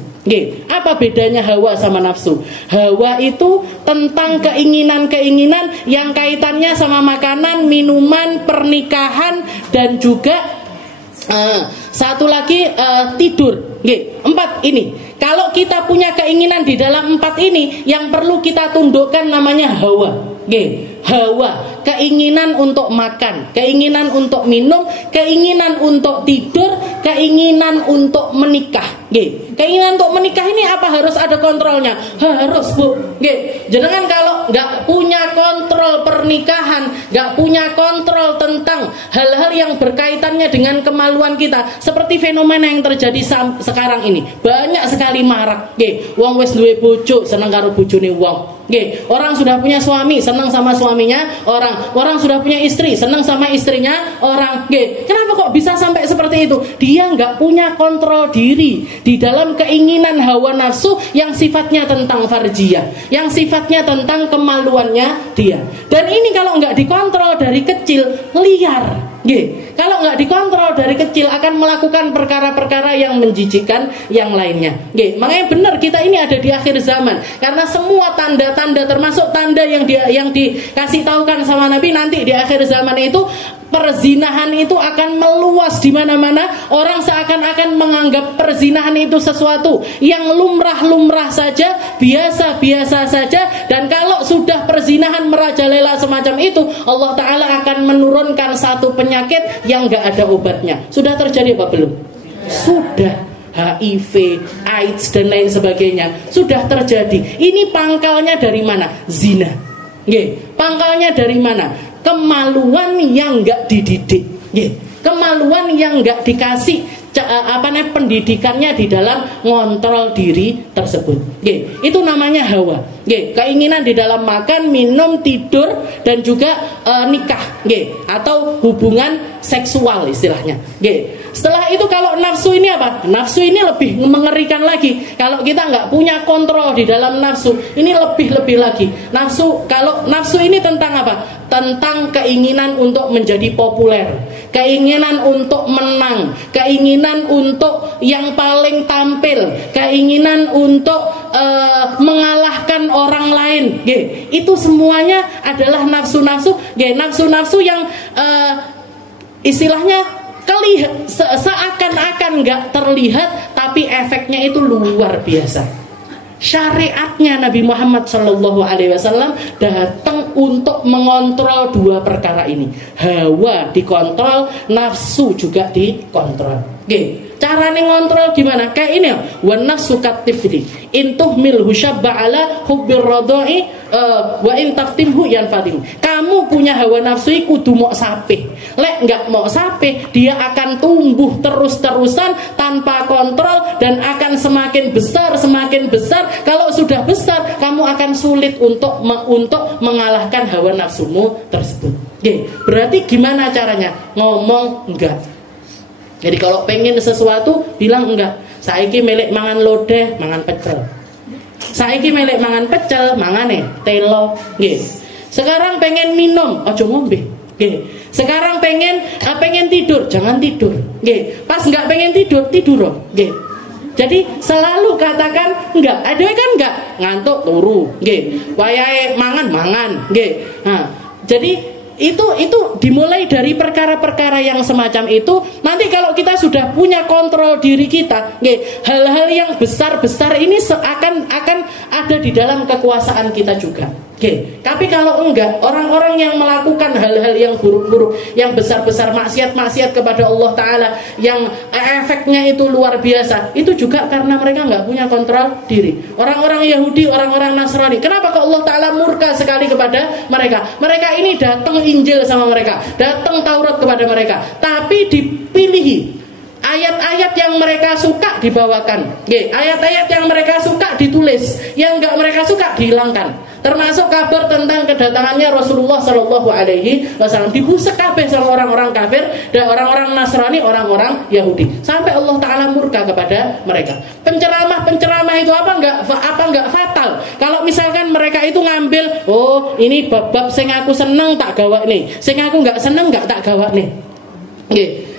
Apa bedanya hawa sama nafsu? Hawa itu tentang keinginan-keinginan yang kaitannya sama makanan, minuman, pernikahan, dan juga satu lagi tidur. 4 ini. Kalau kita punya keinginan di dalam 4 ini, yang perlu kita tundukkan namanya hawa. Hawa, keinginan untuk makan, keinginan untuk minum, keinginan untuk tidur, keinginan untuk menikah. Keinginan untuk menikah ini apa harus ada kontrolnya? Harus, Bu. Jangan kalau nggak punya kontrol pernikahan, nggak punya kontrol tentang hal-hal yang berkaitannya dengan kemaluan kita, seperti fenomena yang terjadi sekarang ini, banyak sekali marak. Wong wis duwe bojo seneng karo bojone wong. Orang sudah punya suami senang sama suaminya orang sudah punya istri senang sama istrinya orang. Kenapa kok bisa sampai seperti itu? Dia nggak punya kontrol diri di dalam keinginan hawa nafsu yang sifatnya tentang farjiyah, yang sifatnya tentang kemaluannya dia. Dan ini kalau nggak dikontrol dari kecil, liar. Kalau nggak dikontrol dari kecil akan melakukan perkara-perkara yang menjijikkan yang lainnya. Makanya benar kita ini ada di akhir zaman, karena semua tanda-tanda termasuk tanda yang dikasih tahukan sama Nabi, nanti di akhir zaman itu perzinahan itu akan meluas di mana-mana. Orang seakan-akan menganggap perzinahan itu sesuatu yang lumrah-lumrah saja, biasa-biasa saja. Dan kalau sudah perzinahan merajalela semacam itu, Allah Ta'ala akan menurunkan satu penyakit yang gak ada obatnya. Sudah terjadi apa belum? Sudah. HIV, AIDS dan lain sebagainya sudah terjadi. Ini pangkalnya dari mana? Zina. Pangkalnya dari mana? Kemaluan yang nggak dididik, kemaluan yang nggak dikasih pendidikannya di dalam ngontrol diri tersebut. Itu namanya hawa. Keinginan di dalam makan, minum, tidur, dan juga nikah, atau hubungan seksual istilahnya. Setelah itu kalau nafsu ini apa? Nafsu ini lebih mengerikan lagi. Kalau kita nggak punya kontrol di dalam nafsu, ini lebih lagi. Kalau nafsu ini tentang apa? Tentang keinginan untuk menjadi populer, keinginan untuk menang, keinginan untuk yang paling tampil, keinginan untuk mengalahkan orang lain. Itu semuanya adalah nafsu-nafsu. Nafsu-nafsu yang istilahnya seakan-akan nggak terlihat, tapi efeknya itu luar biasa. Syariatnya Nabi Muhammad SAW datang untuk mengontrol dua perkara ini. Hawa dikontrol, nafsu juga dikontrol. Caranya ngontrol gimana? Kayak ini, wan nafsu katifli intuh milhu syabba ala hubbir radai wa in taftimhu yanfatim. Kamu punya hawa nafsu kudu mok sape. Lek enggak mok sape, dia akan tumbuh terus-terusan tanpa kontrol dan akan semakin besar. Kalau sudah besar, kamu akan sulit untuk mengalahkan hawa nafsumu tersebut. Berarti gimana caranya? Ngomong enggak. Jadi kalau pengen sesuatu bilang enggak. Saiki melek mangan lodeh, mangan pecel. Saiki melek mangan pecel, mangane telo. Sekarang pengen minum, ojo ngombe. Sekarang pengen tidur, jangan tidur. Pas enggak pengen tidur. Jadi selalu katakan enggak. Ada kan enggak ngantuk turu. Wayahe mangan. Nah, jadi itu dimulai dari perkara-perkara yang semacam itu. Nanti kalau kita sudah punya kontrol diri kita, hal-hal yang besar-besar ini akan ada di dalam kekuasaan kita juga. Tapi kalau enggak, orang-orang yang melakukan hal-hal yang buruk-buruk, yang besar-besar, maksiat-maksiat kepada Allah Ta'ala, yang efeknya itu luar biasa, itu juga karena mereka enggak punya kontrol diri. Orang-orang Yahudi, orang-orang Nasrani, kenapa kok Allah Ta'ala murka sekali kepada mereka? Mereka ini datang Injil sama mereka, datang Taurat kepada mereka, tapi dipilihi. Ayat-ayat yang mereka suka dibawakan, ayat-ayat yang mereka suka ditulis, yang enggak mereka suka dihilangkan. Termasuk kabar tentang kedatangannya Rasulullah Shallallahu Alaihi Wasallam dibusek kabeh sama orang-orang kafir dan orang-orang Nasrani, orang-orang Yahudi, sampai Allah Taala murka kepada mereka. Penceramah itu apa enggak fatal? Kalau misalkan mereka itu ngambil, oh ini bab sing aku seneng tak gawak nih, sing aku enggak seneng enggak tak gawak nih.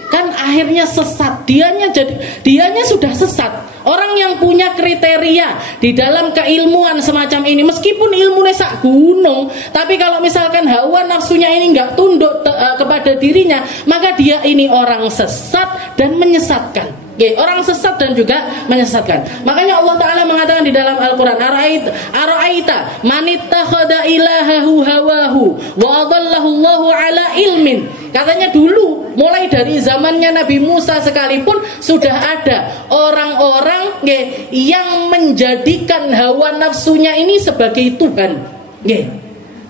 Kan akhirnya sesat, dianya sudah sesat. Orang yang punya kriteria di dalam keilmuan semacam ini, meskipun ilmunya sak gunung, tapi kalau misalkan hawa nafsunya ini enggak tunduk kepada dirinya, maka dia ini orang sesat dan menyesatkan. Orang sesat dan juga menyesatkan. Makanya Allah Ta'ala mengatakan di dalam Al-Quran, Ara'aita manittakhadha ilahahu hawahu wa adallahu Allahu ala ilmin. Katanya dulu, mulai dari zamannya Nabi Musa sekalipun, sudah ada orang-orang yang menjadikan hawa nafsunya ini sebagai Tuhan.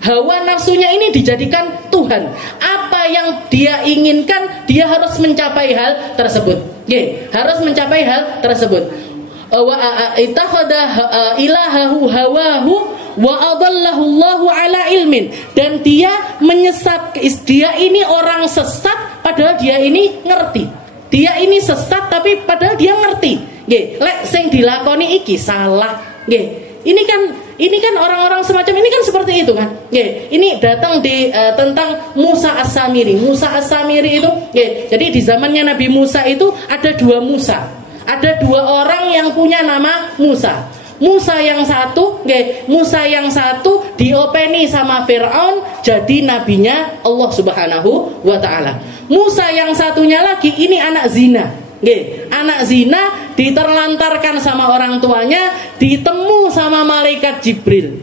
Hawa nafsunya ini dijadikan Tuhan. Apa yang dia inginkan, dia harus mencapai hal tersebut. Harus mencapai hal tersebut. Wa ittakhadha ilahahu hawahu wa adallahu Allahu ala ilmin. Dan dia dia ini orang sesat padahal dia ini ngerti. Dia ini sesat tapi padahal dia ngerti. Lek sing dilakoni iki salah. Ini kan orang-orang semacam ini kan seperti itu kan. Ini datang tentang Musa As-Samiri. Musa As-Samiri itu, jadi di zamannya Nabi Musa itu ada dua Musa. Ada dua orang yang punya nama Musa. Musa yang satu diopeni sama Fir'aun jadi nabinya Allah Subhanahu wa Ta'ala. Musa yang satunya lagi ini anak zina. Anak zina diterlantarkan sama orang tuanya, ditemu sama malaikat Jibril.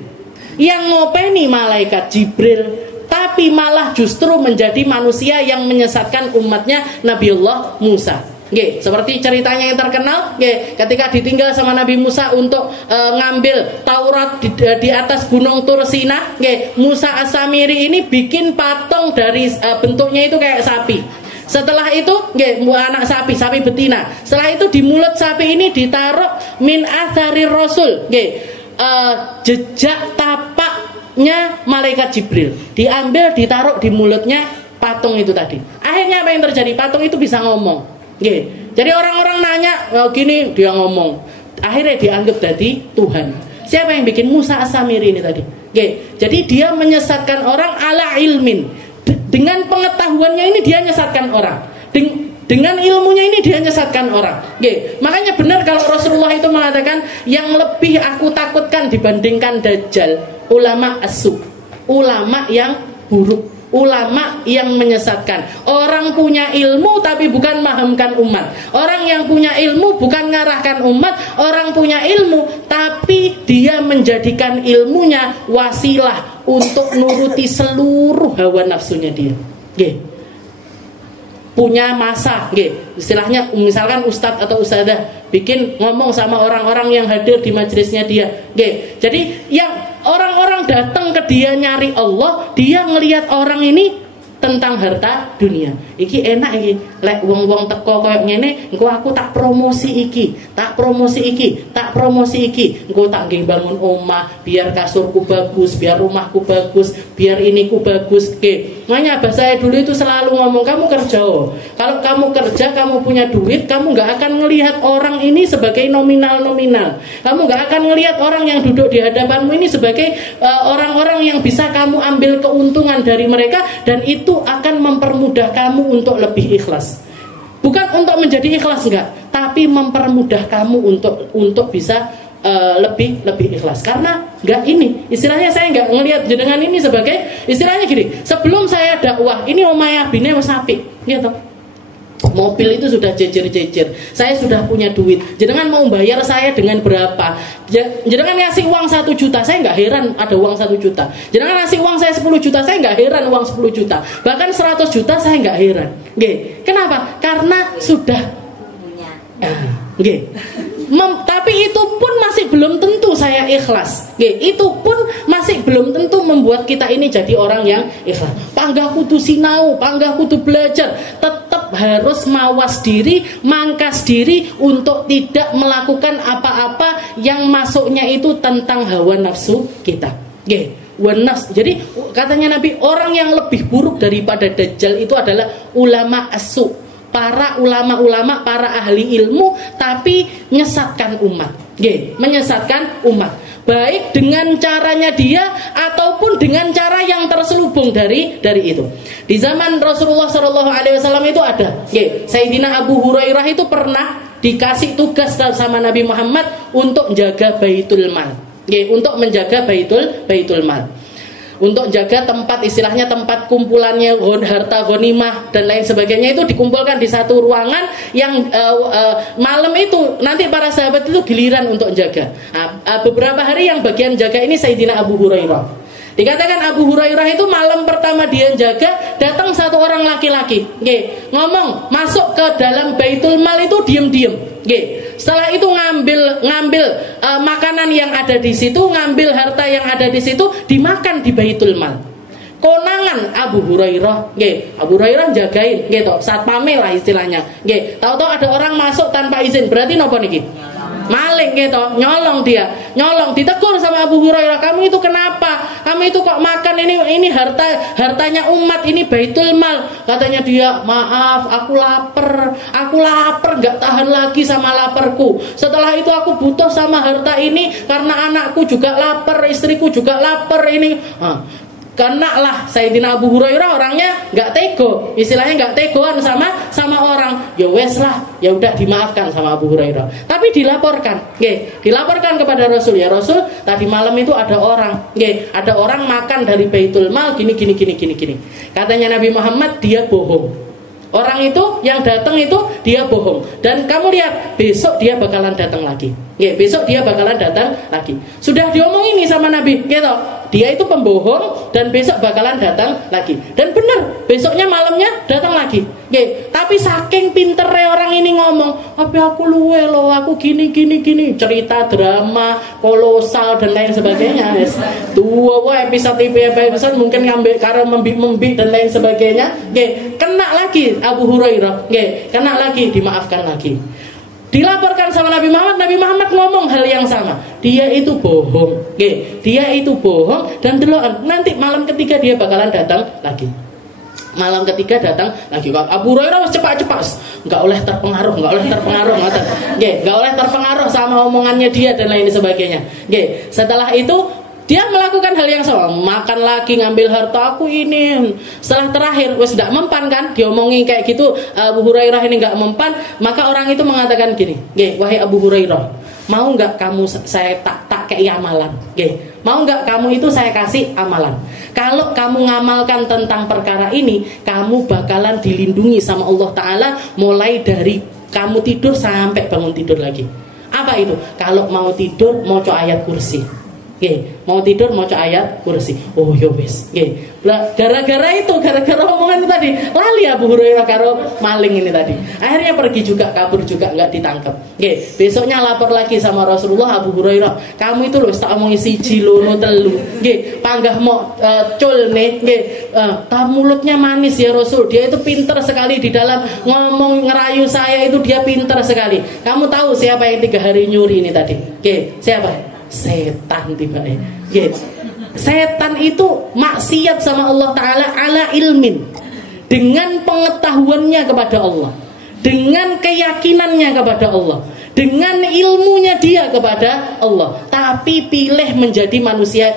Yang ngopeni malaikat Jibril, tapi malah justru menjadi manusia yang menyesatkan umatnya Nabiullah Musa. Seperti ceritanya yang terkenal, ketika ditinggal sama Nabi Musa untuk ngambil Taurat di atas gunung Tur Sina, Musa As-Samiri ini bikin patung dari bentuknya itu kayak sapi. Setelah itu, anak sapi betina. Setelah itu di mulut sapi ini ditaruh min atharir rasul, jejak tapaknya malaikat Jibril. Diambil, ditaruh di mulutnya patung itu tadi. Akhirnya apa yang terjadi? Patung itu bisa ngomong. Jadi orang-orang nanya, gini dia ngomong. Akhirnya dianggap jadi Tuhan. Siapa yang bikin? Musa As-Samiri ini tadi. Jadi dia menyesatkan orang ala ilmin. Dengan pengetahuannya ini dia menyesatkan orang. Dengan ilmunya ini dia menyesatkan orang. Makanya benar kalau Rasulullah itu mengatakan yang lebih aku takutkan dibandingkan Dajjal, ulama as-su, ulama yang buruk, ulama yang menyesatkan. Orang punya ilmu tapi bukan mahamkan umat. Orang yang punya ilmu bukan ngarahkan umat. Orang punya ilmu tapi dia menjadikan ilmunya wasilah untuk nuruti seluruh hawa nafsunya dia. Punya masa, istilahnya misalkan ustadz atau ustadzah bikin ngomong sama orang-orang yang hadir di majelisnya dia. Jadi yang orang-orang datang ke dia nyari Allah, dia ngelihat orang ini tentang harta dunia. Iki enak iki, lek wong-wong teko koyo ngene, engko aku tak promosi iki, tak promosi iki, tak promosi iki. Engko tak nggih bangun omah, biar kasurku bagus, biar rumahku bagus, biar iniku bagus. Makanya abah saya dulu itu selalu ngomong, kamu kerja. Kalau kamu kerja, kamu punya duit, kamu nggak akan ngelihat orang ini sebagai nominal-nominal. Kamu nggak akan ngelihat orang yang duduk di hadapanmu ini sebagai orang-orang yang bisa kamu ambil keuntungan dari mereka, dan itu akan mempermudah kamu untuk lebih ikhlas. Bukan untuk menjadi ikhlas enggak, tapi mempermudah kamu untuk bisa lebih ikhlas karena nggak ini istilahnya saya nggak ngelihat jenengan ini sebagai istilahnya gini, sebelum saya dakwah ini omaya bine wis apik gitu, mobil itu sudah jejer-jejer, saya sudah punya duit, jenengan mau bayar saya dengan berapa, jenengan ngasih uang 1 juta, saya nggak heran ada uang 1 juta, jenengan ngasih uang saya 10 juta, saya nggak heran uang 10 juta, bahkan 100 juta saya nggak heran. Kenapa? Karena sudah tapi itu pun masih belum tentu saya ikhlas. Itu pun masih belum tentu membuat kita ini jadi orang yang ikhlas. Panggah kudu sinau, panggah kudu belajar, tetap harus mawas diri, mangkas diri untuk tidak melakukan apa-apa yang masuknya itu tentang hawa nafsu kita. Jadi katanya Nabi, orang yang lebih buruk daripada Dajjal itu adalah ulama as-su, para ulama-ulama, para ahli ilmu, tapi menyesatkan umat. Menyesatkan umat. Baik dengan caranya dia ataupun dengan cara yang terselubung dari itu. Di zaman Rasulullah SAW itu ada. Sayyidina Abu Hurairah itu pernah dikasih tugas sama Nabi Muhammad untuk menjaga Baitul Mal. Untuk menjaga Baitul Mal. Untuk jaga tempat, istilahnya tempat kumpulannya harta ghanimah dan lain sebagainya, itu dikumpulkan di satu ruangan yang malam itu nanti para sahabat itu giliran untuk jaga. Beberapa hari yang bagian jaga ini Sayyidina Abu Hurairah. Dikatakan Abu Hurairah itu malam pertama dia jaga, datang satu orang laki-laki, ngomong masuk ke dalam Baitul Mal itu diam-diam. Setelah itu ngambil makanan yang ada di situ, ngambil harta yang ada di situ, dimakan di Baitul Mal. Konangan Abu Hurairah, Abu Hurairah jagain, satpame lah istilahnya. Tahu-tahu ada orang masuk tanpa izin, berarti nopo niki? Maling nyolong dia, ditegur sama Abu Hurairah, kamu itu kenapa? Kamu itu kok makan ini hartanya umat, ini Baitul Mal. Katanya dia, maaf, aku lapar, nggak tahan lagi sama laparku. Setelah itu aku butuh sama harta ini karena anakku juga lapar, istriku juga lapar ini. Karena lah Sayyidina Abu Hurairah orangnya nggak tego, istilahnya nggak tegoan sama orang. Ya wes lah, ya udah dimaafkan sama Abu Hurairah. Tapi dilaporkan kepada Rasul, ya Rasul, tadi malam itu ada orang, ada orang makan dari Baitul Mal gini. Katanya Nabi Muhammad, dia bohong. Orang itu yang datang itu dia bohong. Dan kamu lihat besok dia bakalan datang lagi. Besok dia bakalan datang lagi. Sudah diomongin nih sama Nabi, dia itu pembohong dan besok bakalan datang lagi. Dan benar, besoknya malamnya datang lagi. Tapi saking pinternya orang ini ngomong, tapi aku luwe loh, aku gini, cerita drama kolosal dan lain sebagainya. Episode mungkin ngambil karena membi dan lain sebagainya. Kena lagi Abu Hurairah, kena lagi, dimaafkan lagi. Dilaporkan sama Nabi Muhammad ngomong hal yang sama. Dia itu bohong. Dia itu bohong dan nanti malam ketiga dia bakalan datang lagi. Malam ketiga datang lagi. Abu Hurairah cepat-cepat, nggak oleh terpengaruh, nggak oleh terpengaruh sama omongannya dia dan lain sebagainya. Setelah itu dia melakukan hal yang sama, makan lagi, ngambil harta aku ini. Setelah terakhir wes nggak mempan kan, diomongin kayak gitu, Abu Hurairah ini nggak mempan, maka orang itu mengatakan gini, wahai Abu Hurairah, mau nggak kamu saya tak kayak amalan, mau nggak kamu itu saya kasih amalan. Kalau kamu ngamalkan tentang perkara ini, kamu bakalan dilindungi sama Allah Ta'ala mulai dari kamu tidur sampai bangun tidur lagi. Apa itu? Kalau mau tidur mau ayat kursi. Mau tidur mau ayat kursi. Oh yo wis. Gara-gara omongan itu tadi, lali Abu Hurairah karo maling ini tadi. Akhirnya pergi juga, kabur juga, nggak ditangkap. Besoknya lapor lagi sama Rasulullah, Abu Hurairah, kamu itu loh tak omongi siji loro telu. Panggah mau cul nih. Mulutnya manis ya Rasul. Dia itu pintar sekali di dalam ngomong ngerayu saya, itu dia pintar sekali. Kamu tahu siapa yang 3 hari nyuri ini tadi? Siapa? Setan tiba-tiba. Setan itu maksiat sama Allah Ta'ala ala ilmin, dengan pengetahuannya kepada Allah, dengan keyakinannya kepada Allah, dengan ilmunya dia kepada Allah, tapi pilih menjadi manusia,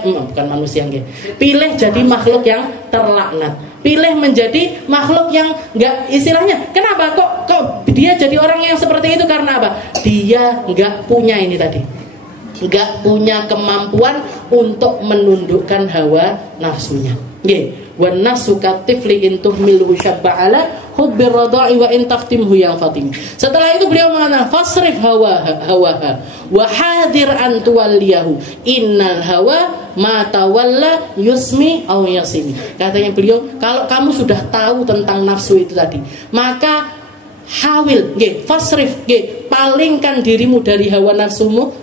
pilih jadi makhluk yang terlaknat, pilih menjadi makhluk yang nggak, istilahnya kenapa kok dia jadi orang yang seperti itu? Karena apa? Dia nggak punya ini tadi, nggak punya kemampuan untuk menundukkan hawa nafsunya. Nggih, wan nafsu katifli in tuhmilhu syab'ala hubbir radha'i wa in taftimhu yang fatim. Setelah itu beliau mengatakan fasrif hawaha wa hadir an tuwalliyahu innal hawa ma tawalla yusmi aw yasimi. Katanya beliau, kalau kamu sudah tahu tentang nafsu itu tadi, maka hawil, fasrif, palingkan dirimu dari hawa nafsumu,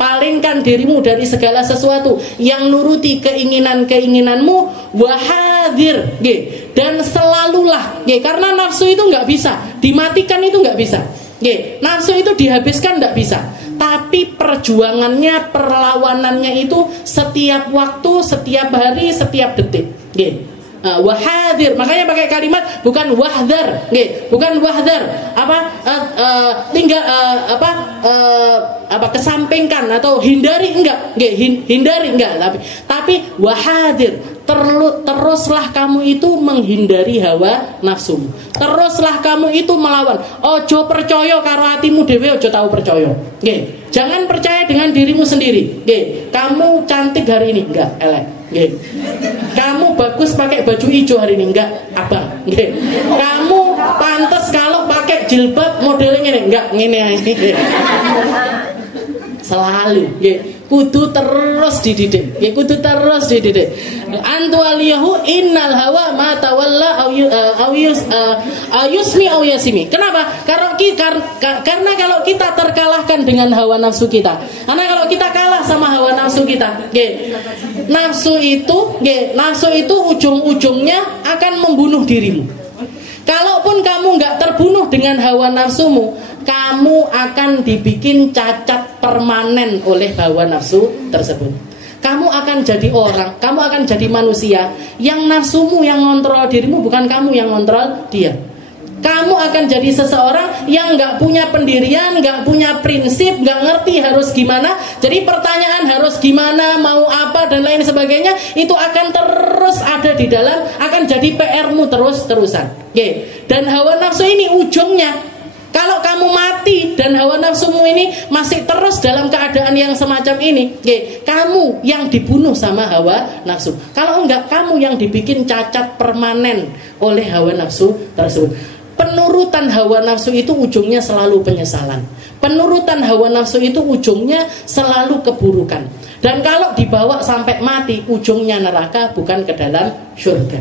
palingkan dirimu dari segala sesuatu yang nuruti keinginan-keinginanmu, wahadir, dan selalulah, karena nafsu itu nggak bisa dimatikan, itu nggak bisa, nafsu itu dihabiskan nggak bisa, tapi perjuangannya, perlawanannya itu setiap waktu, setiap hari, setiap detik, wahadir, makanya pakai kalimat bukan wahdar, bukan wahdar, kesampingkan atau hindari, enggak, hindari enggak, tapi wahadir, teruslah kamu itu menghindari hawa nafsumu, teruslah kamu itu melawan. Ojo percaya karo hatimu dhewe, ojo tahu percaya, jangan percaya dengan dirimu sendiri, kamu cantik hari ini, enggak, elek. Kamu bagus pakai baju hijau hari ini, enggak, abang. Kamu pantas kalau pakai jilbab modelnya ini, enggak, ngene. Selalu, kudu terus dididik, kudu terus dididik. Antualiyahu innal hawa ma tawalla yusmi aw yasimi. Kenapa? Karena kalau kita terkalahkan dengan hawa nafsu kita, karena kalau kita kalah sama hawa nafsu kita, nafsu itu ujung-ujungnya akan membunuh dirimu. Kalaupun kamu nggak terbunuh dengan hawa nafsumu, kamu akan dibikin cacat permanen oleh hawa nafsu tersebut. Kamu akan jadi orang, kamu akan jadi manusia yang nafsumu yang ngontrol dirimu, bukan kamu yang ngontrol dia. Kamu akan jadi seseorang yang nggak punya pendirian, nggak punya prinsip, nggak ngerti harus gimana. Jadi pertanyaan harus gimana, mau apa dan lain sebagainya, itu akan terus ada di dalam, akan jadi PR-mu terus-terusan. Dan hawa nafsu ini ujungnya, kalau kamu mati dan hawa nafsumu ini masih terus dalam keadaan yang semacam ini, kamu yang dibunuh sama hawa nafsu. Kalau enggak, kamu yang dibikin cacat permanen oleh hawa nafsu tersebut. Penurutan hawa nafsu itu ujungnya selalu penyesalan. Penurutan hawa nafsu itu ujungnya selalu keburukan. Dan kalau dibawa sampai mati, ujungnya neraka, bukan ke dalam surga.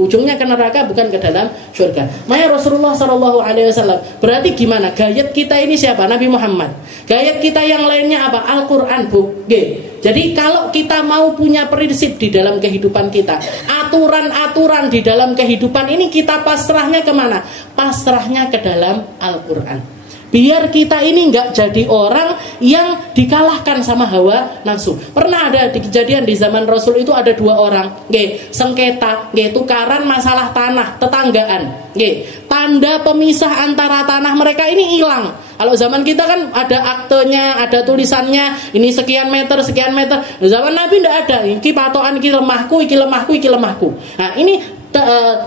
Ujungnya ke neraka, bukan ke dalam surga. Maya Rasulullah SAW. Berarti gimana? Gayat kita ini siapa? Nabi Muhammad. Gayat kita yang lainnya apa? Al-Quran, Bu. Jadi kalau kita mau punya prinsip di dalam kehidupan kita, aturan-aturan di dalam kehidupan ini, kita pasrahnya kemana? Pasrahnya ke dalam Al-Quran. Biar kita ini nggak jadi orang yang dikalahkan sama hawa nafsu. Pernah ada kejadian di zaman Rasul itu, ada dua orang, sengketa, tukaran masalah tanah, tetanggaan. Tanda pemisah antara tanah mereka ini hilang. Kalau zaman kita kan ada aktenya, ada tulisannya, ini sekian meter, sekian meter. Zaman Nabi tidak ada. Iki patokan, iki lemahku, iki lemahku, iki lemahku. Nah ini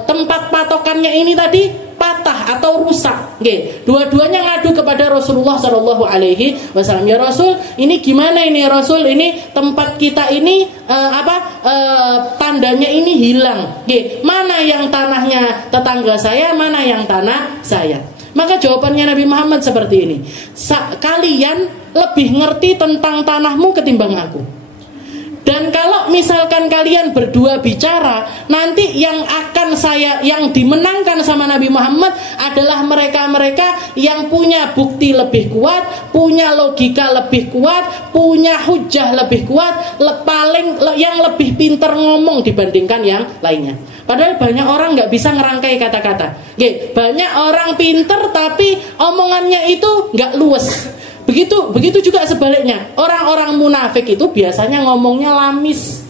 tempat patokannya ini tadi patah atau rusak. Dua-duanya ngadu kepada Rasulullah SAW. Ya Rasul, ini gimana ini Rasul? Ini tempat kita ini tandanya ini hilang. Mana yang tanahnya tetangga saya, mana yang tanah saya? Maka jawabannya Nabi Muhammad seperti ini. Kalian lebih ngerti tentang tanahmu ketimbang aku. Dan kalau misalkan kalian berdua bicara, nanti yang dimenangkan sama Nabi Muhammad adalah mereka-mereka yang punya bukti lebih kuat, punya logika lebih kuat, punya hujah lebih kuat, yang lebih pintar ngomong dibandingkan yang lainnya. Padahal banyak orang nggak bisa ngerangkai kata-kata. Banyak orang pintar tapi omongannya itu nggak luwes. Begitu juga sebaliknya. Orang-orang munafik itu biasanya ngomongnya lamis.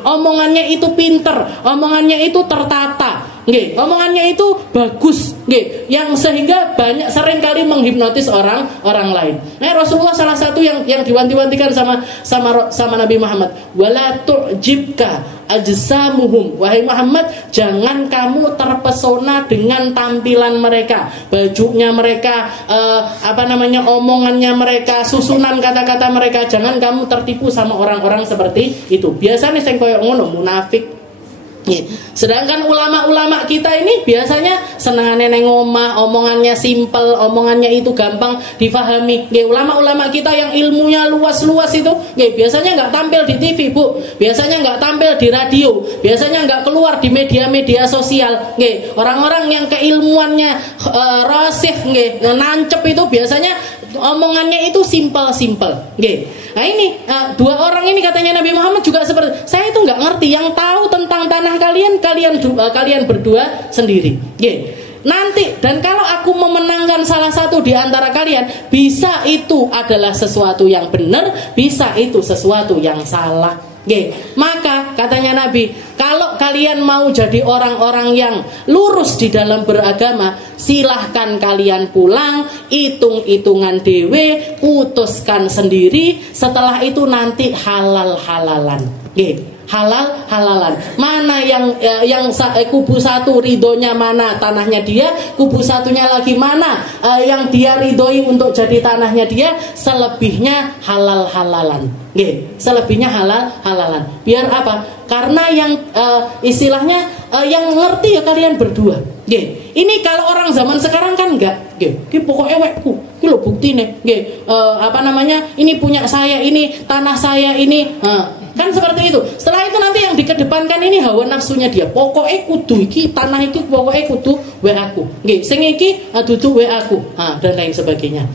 Omongannya itu pinter, omongannya itu tertata, Nggih, omongannya itu bagus, nggih, yang sehingga sering kali menghipnotis orang lain. Nah, Rasulullah salah satu yang diwanti-wantikan sama Nabi Muhammad, wala tu'jibka ajsamuhum. Wahai Muhammad, jangan kamu terpesona dengan tampilan mereka, bajunya mereka, omongannya mereka, susunan kata-kata mereka. Jangan kamu tertipu sama orang-orang seperti itu. Biasanya sing koyo ngono munafik. Sedangkan ulama-ulama kita ini biasanya senangannya neng omah, omongannya simpel, omongannya itu gampang difahami. Ulama-ulama kita yang ilmunya luas-luas itu, biasanya nggak tampil di TV, Bu. Biasanya nggak tampil di radio. Biasanya nggak keluar di media-media sosial. Orang-orang yang keilmuannya rasih, nancep itu biasanya omongannya itu simpel-simpel. Nah ini dua orang ini katanya Nabi Muhammad juga seperti saya itu nggak ngerti, yang tahu tentang tanah kalian berdua sendiri. Nanti dan kalau aku memenangkan salah satu di antara kalian, bisa itu adalah sesuatu yang benar, bisa itu sesuatu yang salah. Maka katanya Nabi, kalau kalian mau jadi orang-orang yang lurus di dalam beragama, silahkan kalian pulang, hitung-hitungan dewe, putuskan sendiri. Setelah itu nanti halal-halalan. Halal-halalan. Mana yang kubu satu ridhonya mana tanahnya dia, kubu satunya lagi mana yang dia ridhoi untuk jadi tanahnya dia, selebihnya halal-halalan. Selebihnya halal-halalan. Biar apa? Karena yang istilahnya yang ngerti ya kalian berdua. Ini kalau orang zaman sekarang kan enggak. Pokoknya wekku, iki lho buktine. Ini punya saya, ini tanah saya ini. Kan seperti itu. Setelah itu nanti yang dikedepankan ini hawa nafsunya dia. Pokoknya kudu iki tanah iki, pokoknya kudu we aku. Sing iki dudu we aku. Dan lain sebagainya.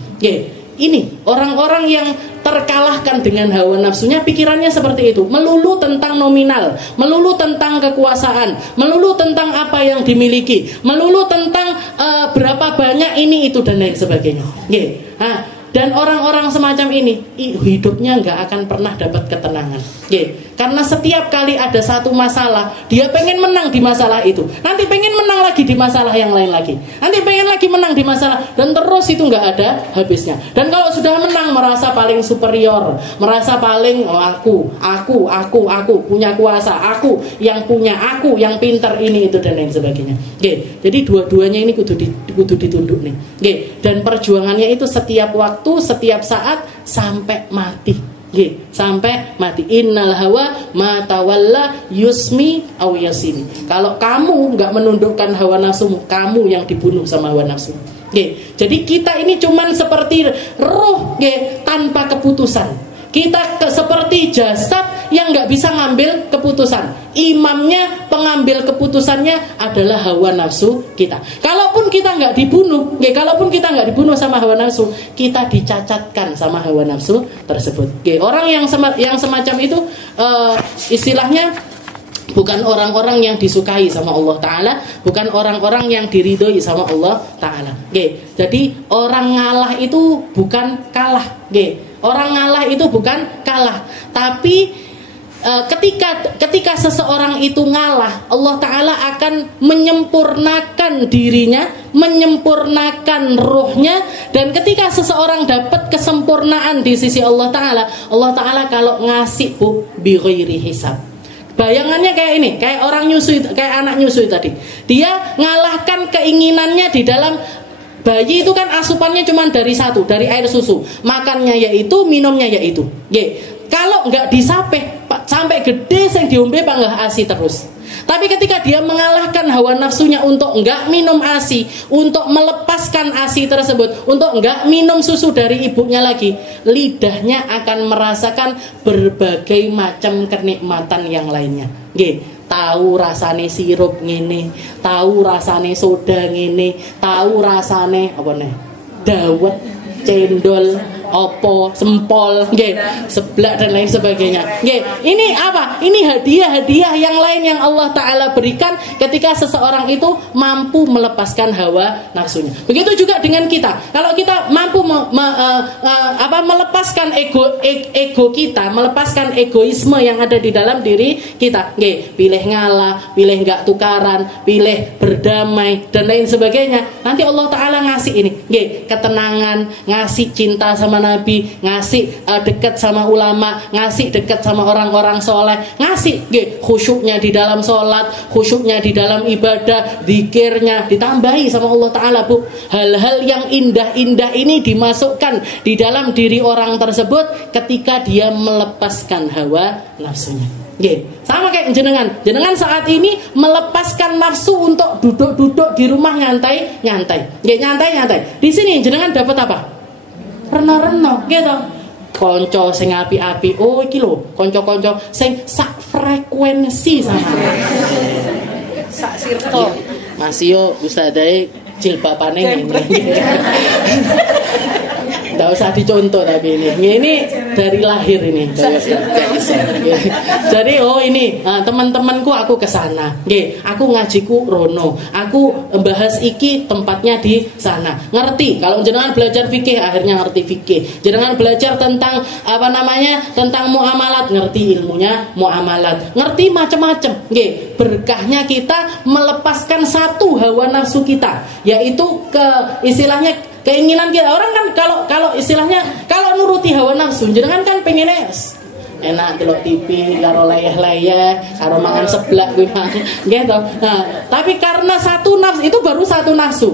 Ini orang-orang yang terkalahkan dengan hawa nafsunya, pikirannya seperti itu, melulu tentang nominal, melulu tentang kekuasaan, melulu tentang apa yang dimiliki, melulu tentang berapa banyak ini itu dan lain sebagainya. Dan orang-orang semacam ini hidupnya nggak akan pernah dapat ketenangan. Karena setiap kali ada satu masalah, dia pengen menang di masalah itu, nanti pengen menang lagi di masalah yang lain lagi, nanti pengen lagi menang di masalah, dan terus itu nggak ada habisnya. Dan kalau sudah menang merasa paling superior, merasa paling aku punya kuasa, aku yang pinter ini itu dan lain sebagainya. Jadi dua-duanya ini kudu ditunduk nih. Dan perjuangannya itu setiap waktu, setiap saat sampai mati. Sampai mati. Innal hawa ma tawalla yusmi aw yasimi. Kalau kamu nggak menundukkan hawa nafsumu, kamu yang dibunuh sama hawa nafsu. Jadi kita ini cuman seperti roh tanpa keputusan. Kita seperti jasad yang nggak bisa ngambil keputusan. Imamnya, pengambil keputusannya adalah hawa nafsu kita. Kalaupun kita nggak dibunuh sama hawa nafsu, kita dicacatkan sama hawa nafsu tersebut. Orang yang semacam itu istilahnya bukan orang-orang yang disukai sama Allah Ta'ala, bukan orang-orang yang diridhoi sama Allah Ta'ala. Jadi orang ngalah itu bukan kalah. Orang ngalah itu bukan kalah, tapi ketika seseorang itu ngalah, Allah Ta'ala akan menyempurnakan dirinya, menyempurnakan ruhnya. Dan ketika seseorang dapat kesempurnaan di sisi Allah Ta'ala kalau ngasih bi ghairi hisab. Bayangannya kayak ini, kayak orang nyusui, kayak anak nyusui tadi. Dia ngalahkan keinginannya di dalam bayi itu kan asupannya cuma dari air susu. Makannya yaitu, minumnya yaitu. Kalau nggak disapeh sampai gede sing diombe panggah ASI terus. Tapi ketika dia mengalahkan hawa nafsunya untuk enggak minum ASI, untuk melepaskan ASI tersebut, untuk enggak minum susu dari ibunya lagi, lidahnya akan merasakan berbagai macam kenikmatan yang lainnya. Tahu rasane sirup ngene, tahu rasane soda ngene, tahu rasane apa nih? Dawet, cendol, opo, sempol, nggih, seblak dan lain sebagainya. Nggih, ini apa? Ini hadiah-hadiah yang lain yang Allah Ta'ala berikan ketika seseorang itu mampu melepaskan hawa nafsunya. Begitu juga dengan kita. Kalau kita mampu melepaskan ego kita, melepaskan egoisme yang ada di dalam diri kita, nggih, pilih ngalah, pilih enggak tukaran, pilih berdamai dan lain sebagainya. Nanti Allah Ta'ala ngasih ini, nggih, ketenangan, ngasih cinta sama Nabi, ngasih dekat sama ulama, ngasih dekat sama orang-orang soleh, ngasih khusyuknya di dalam sholat, khusyuknya di dalam ibadah, zikirnya ditambahi sama Allah Ta'ala, Bu. Hal-hal yang indah-indah ini dimasukkan di dalam diri orang tersebut ketika dia melepaskan hawa nafsunya. Sama kayak jenengan saat ini melepaskan nafsu untuk duduk-duduk di rumah nyantai. Di sini jenengan dapat apa? Reno-reno, gitu. Konco sing api-api, oh iki lho, konco-konco sing sak frekuensi sama. Sak circle. Mas yo ustadai jilbabane ngene. Nggak usah dicontoh tapi ini dari lahir ini. Jadi ini teman-temanku aku kesana, aku ngajiku rono, aku bahas iki tempatnya di sana. Ngerti? Kalau jenengan belajar fikih akhirnya ngerti fikih. Jenengan belajar tentang tentang muamalat, ngerti ilmunya muamalat, ngerti macam-macam. Berkahnya kita melepaskan satu hawa nafsu kita, yaitu istilahnya keinginan kita. Orang kan kalau istilahnya kalau nuruti hawa nafsu, jenengan kan pengennya enak delok TV karo leyeh-leyeh, karo mangan seblak kuwi mah. Gitu. Nah, tapi karena satu nafsu itu baru satu nafsu.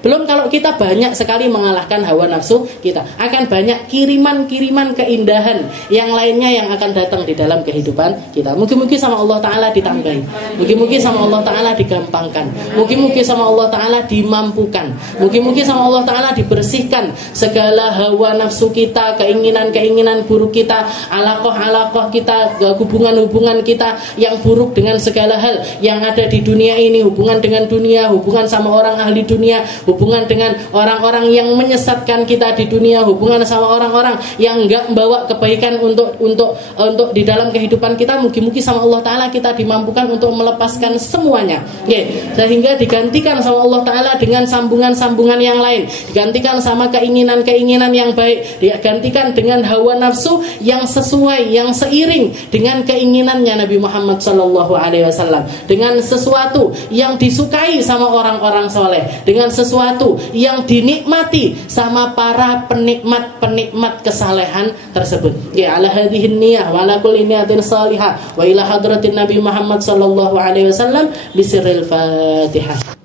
Belum kalau kita banyak sekali mengalahkan hawa nafsu kita, akan banyak kiriman-kiriman keindahan yang lainnya yang akan datang di dalam kehidupan kita. Mungkin sama Allah Ta'ala ditambahi. Mungkin sama Allah Ta'ala digampangkan. Mungkin sama Allah Ta'ala dimampukan. Mungkin sama Allah Ta'ala dibersihkan segala hawa nafsu kita, keinginan-keinginan buruk kita, alaqah kita, hubungan-hubungan kita yang buruk dengan segala hal yang ada di dunia ini, hubungan dengan dunia, hubungan sama orang ahli dunia, hubungan dengan orang-orang yang menyesatkan kita di dunia, hubungan sama orang-orang yang enggak membawa kebaikan untuk di dalam kehidupan kita. Mungkin sama Allah Ta'ala kita dimampukan untuk melepaskan semuanya, sehingga digantikan sama Allah Ta'ala dengan sambungan-sambungan yang lain, digantikan sama keinginan-keinginan yang baik, digantikan dengan hawa nafsu yang sesuai, yang seiring dengan keinginannya Nabi Muhammad SAW, dengan sesuatu yang disukai sama orang-orang soleh, dengan sesuatu yang dinikmati sama para penikmat kesalehan tersebut. Ala hadhihi niyah wa ala kulli niyatin salihah wa ila hadratin Nabi Muhammad SAW bisirril Fatihah.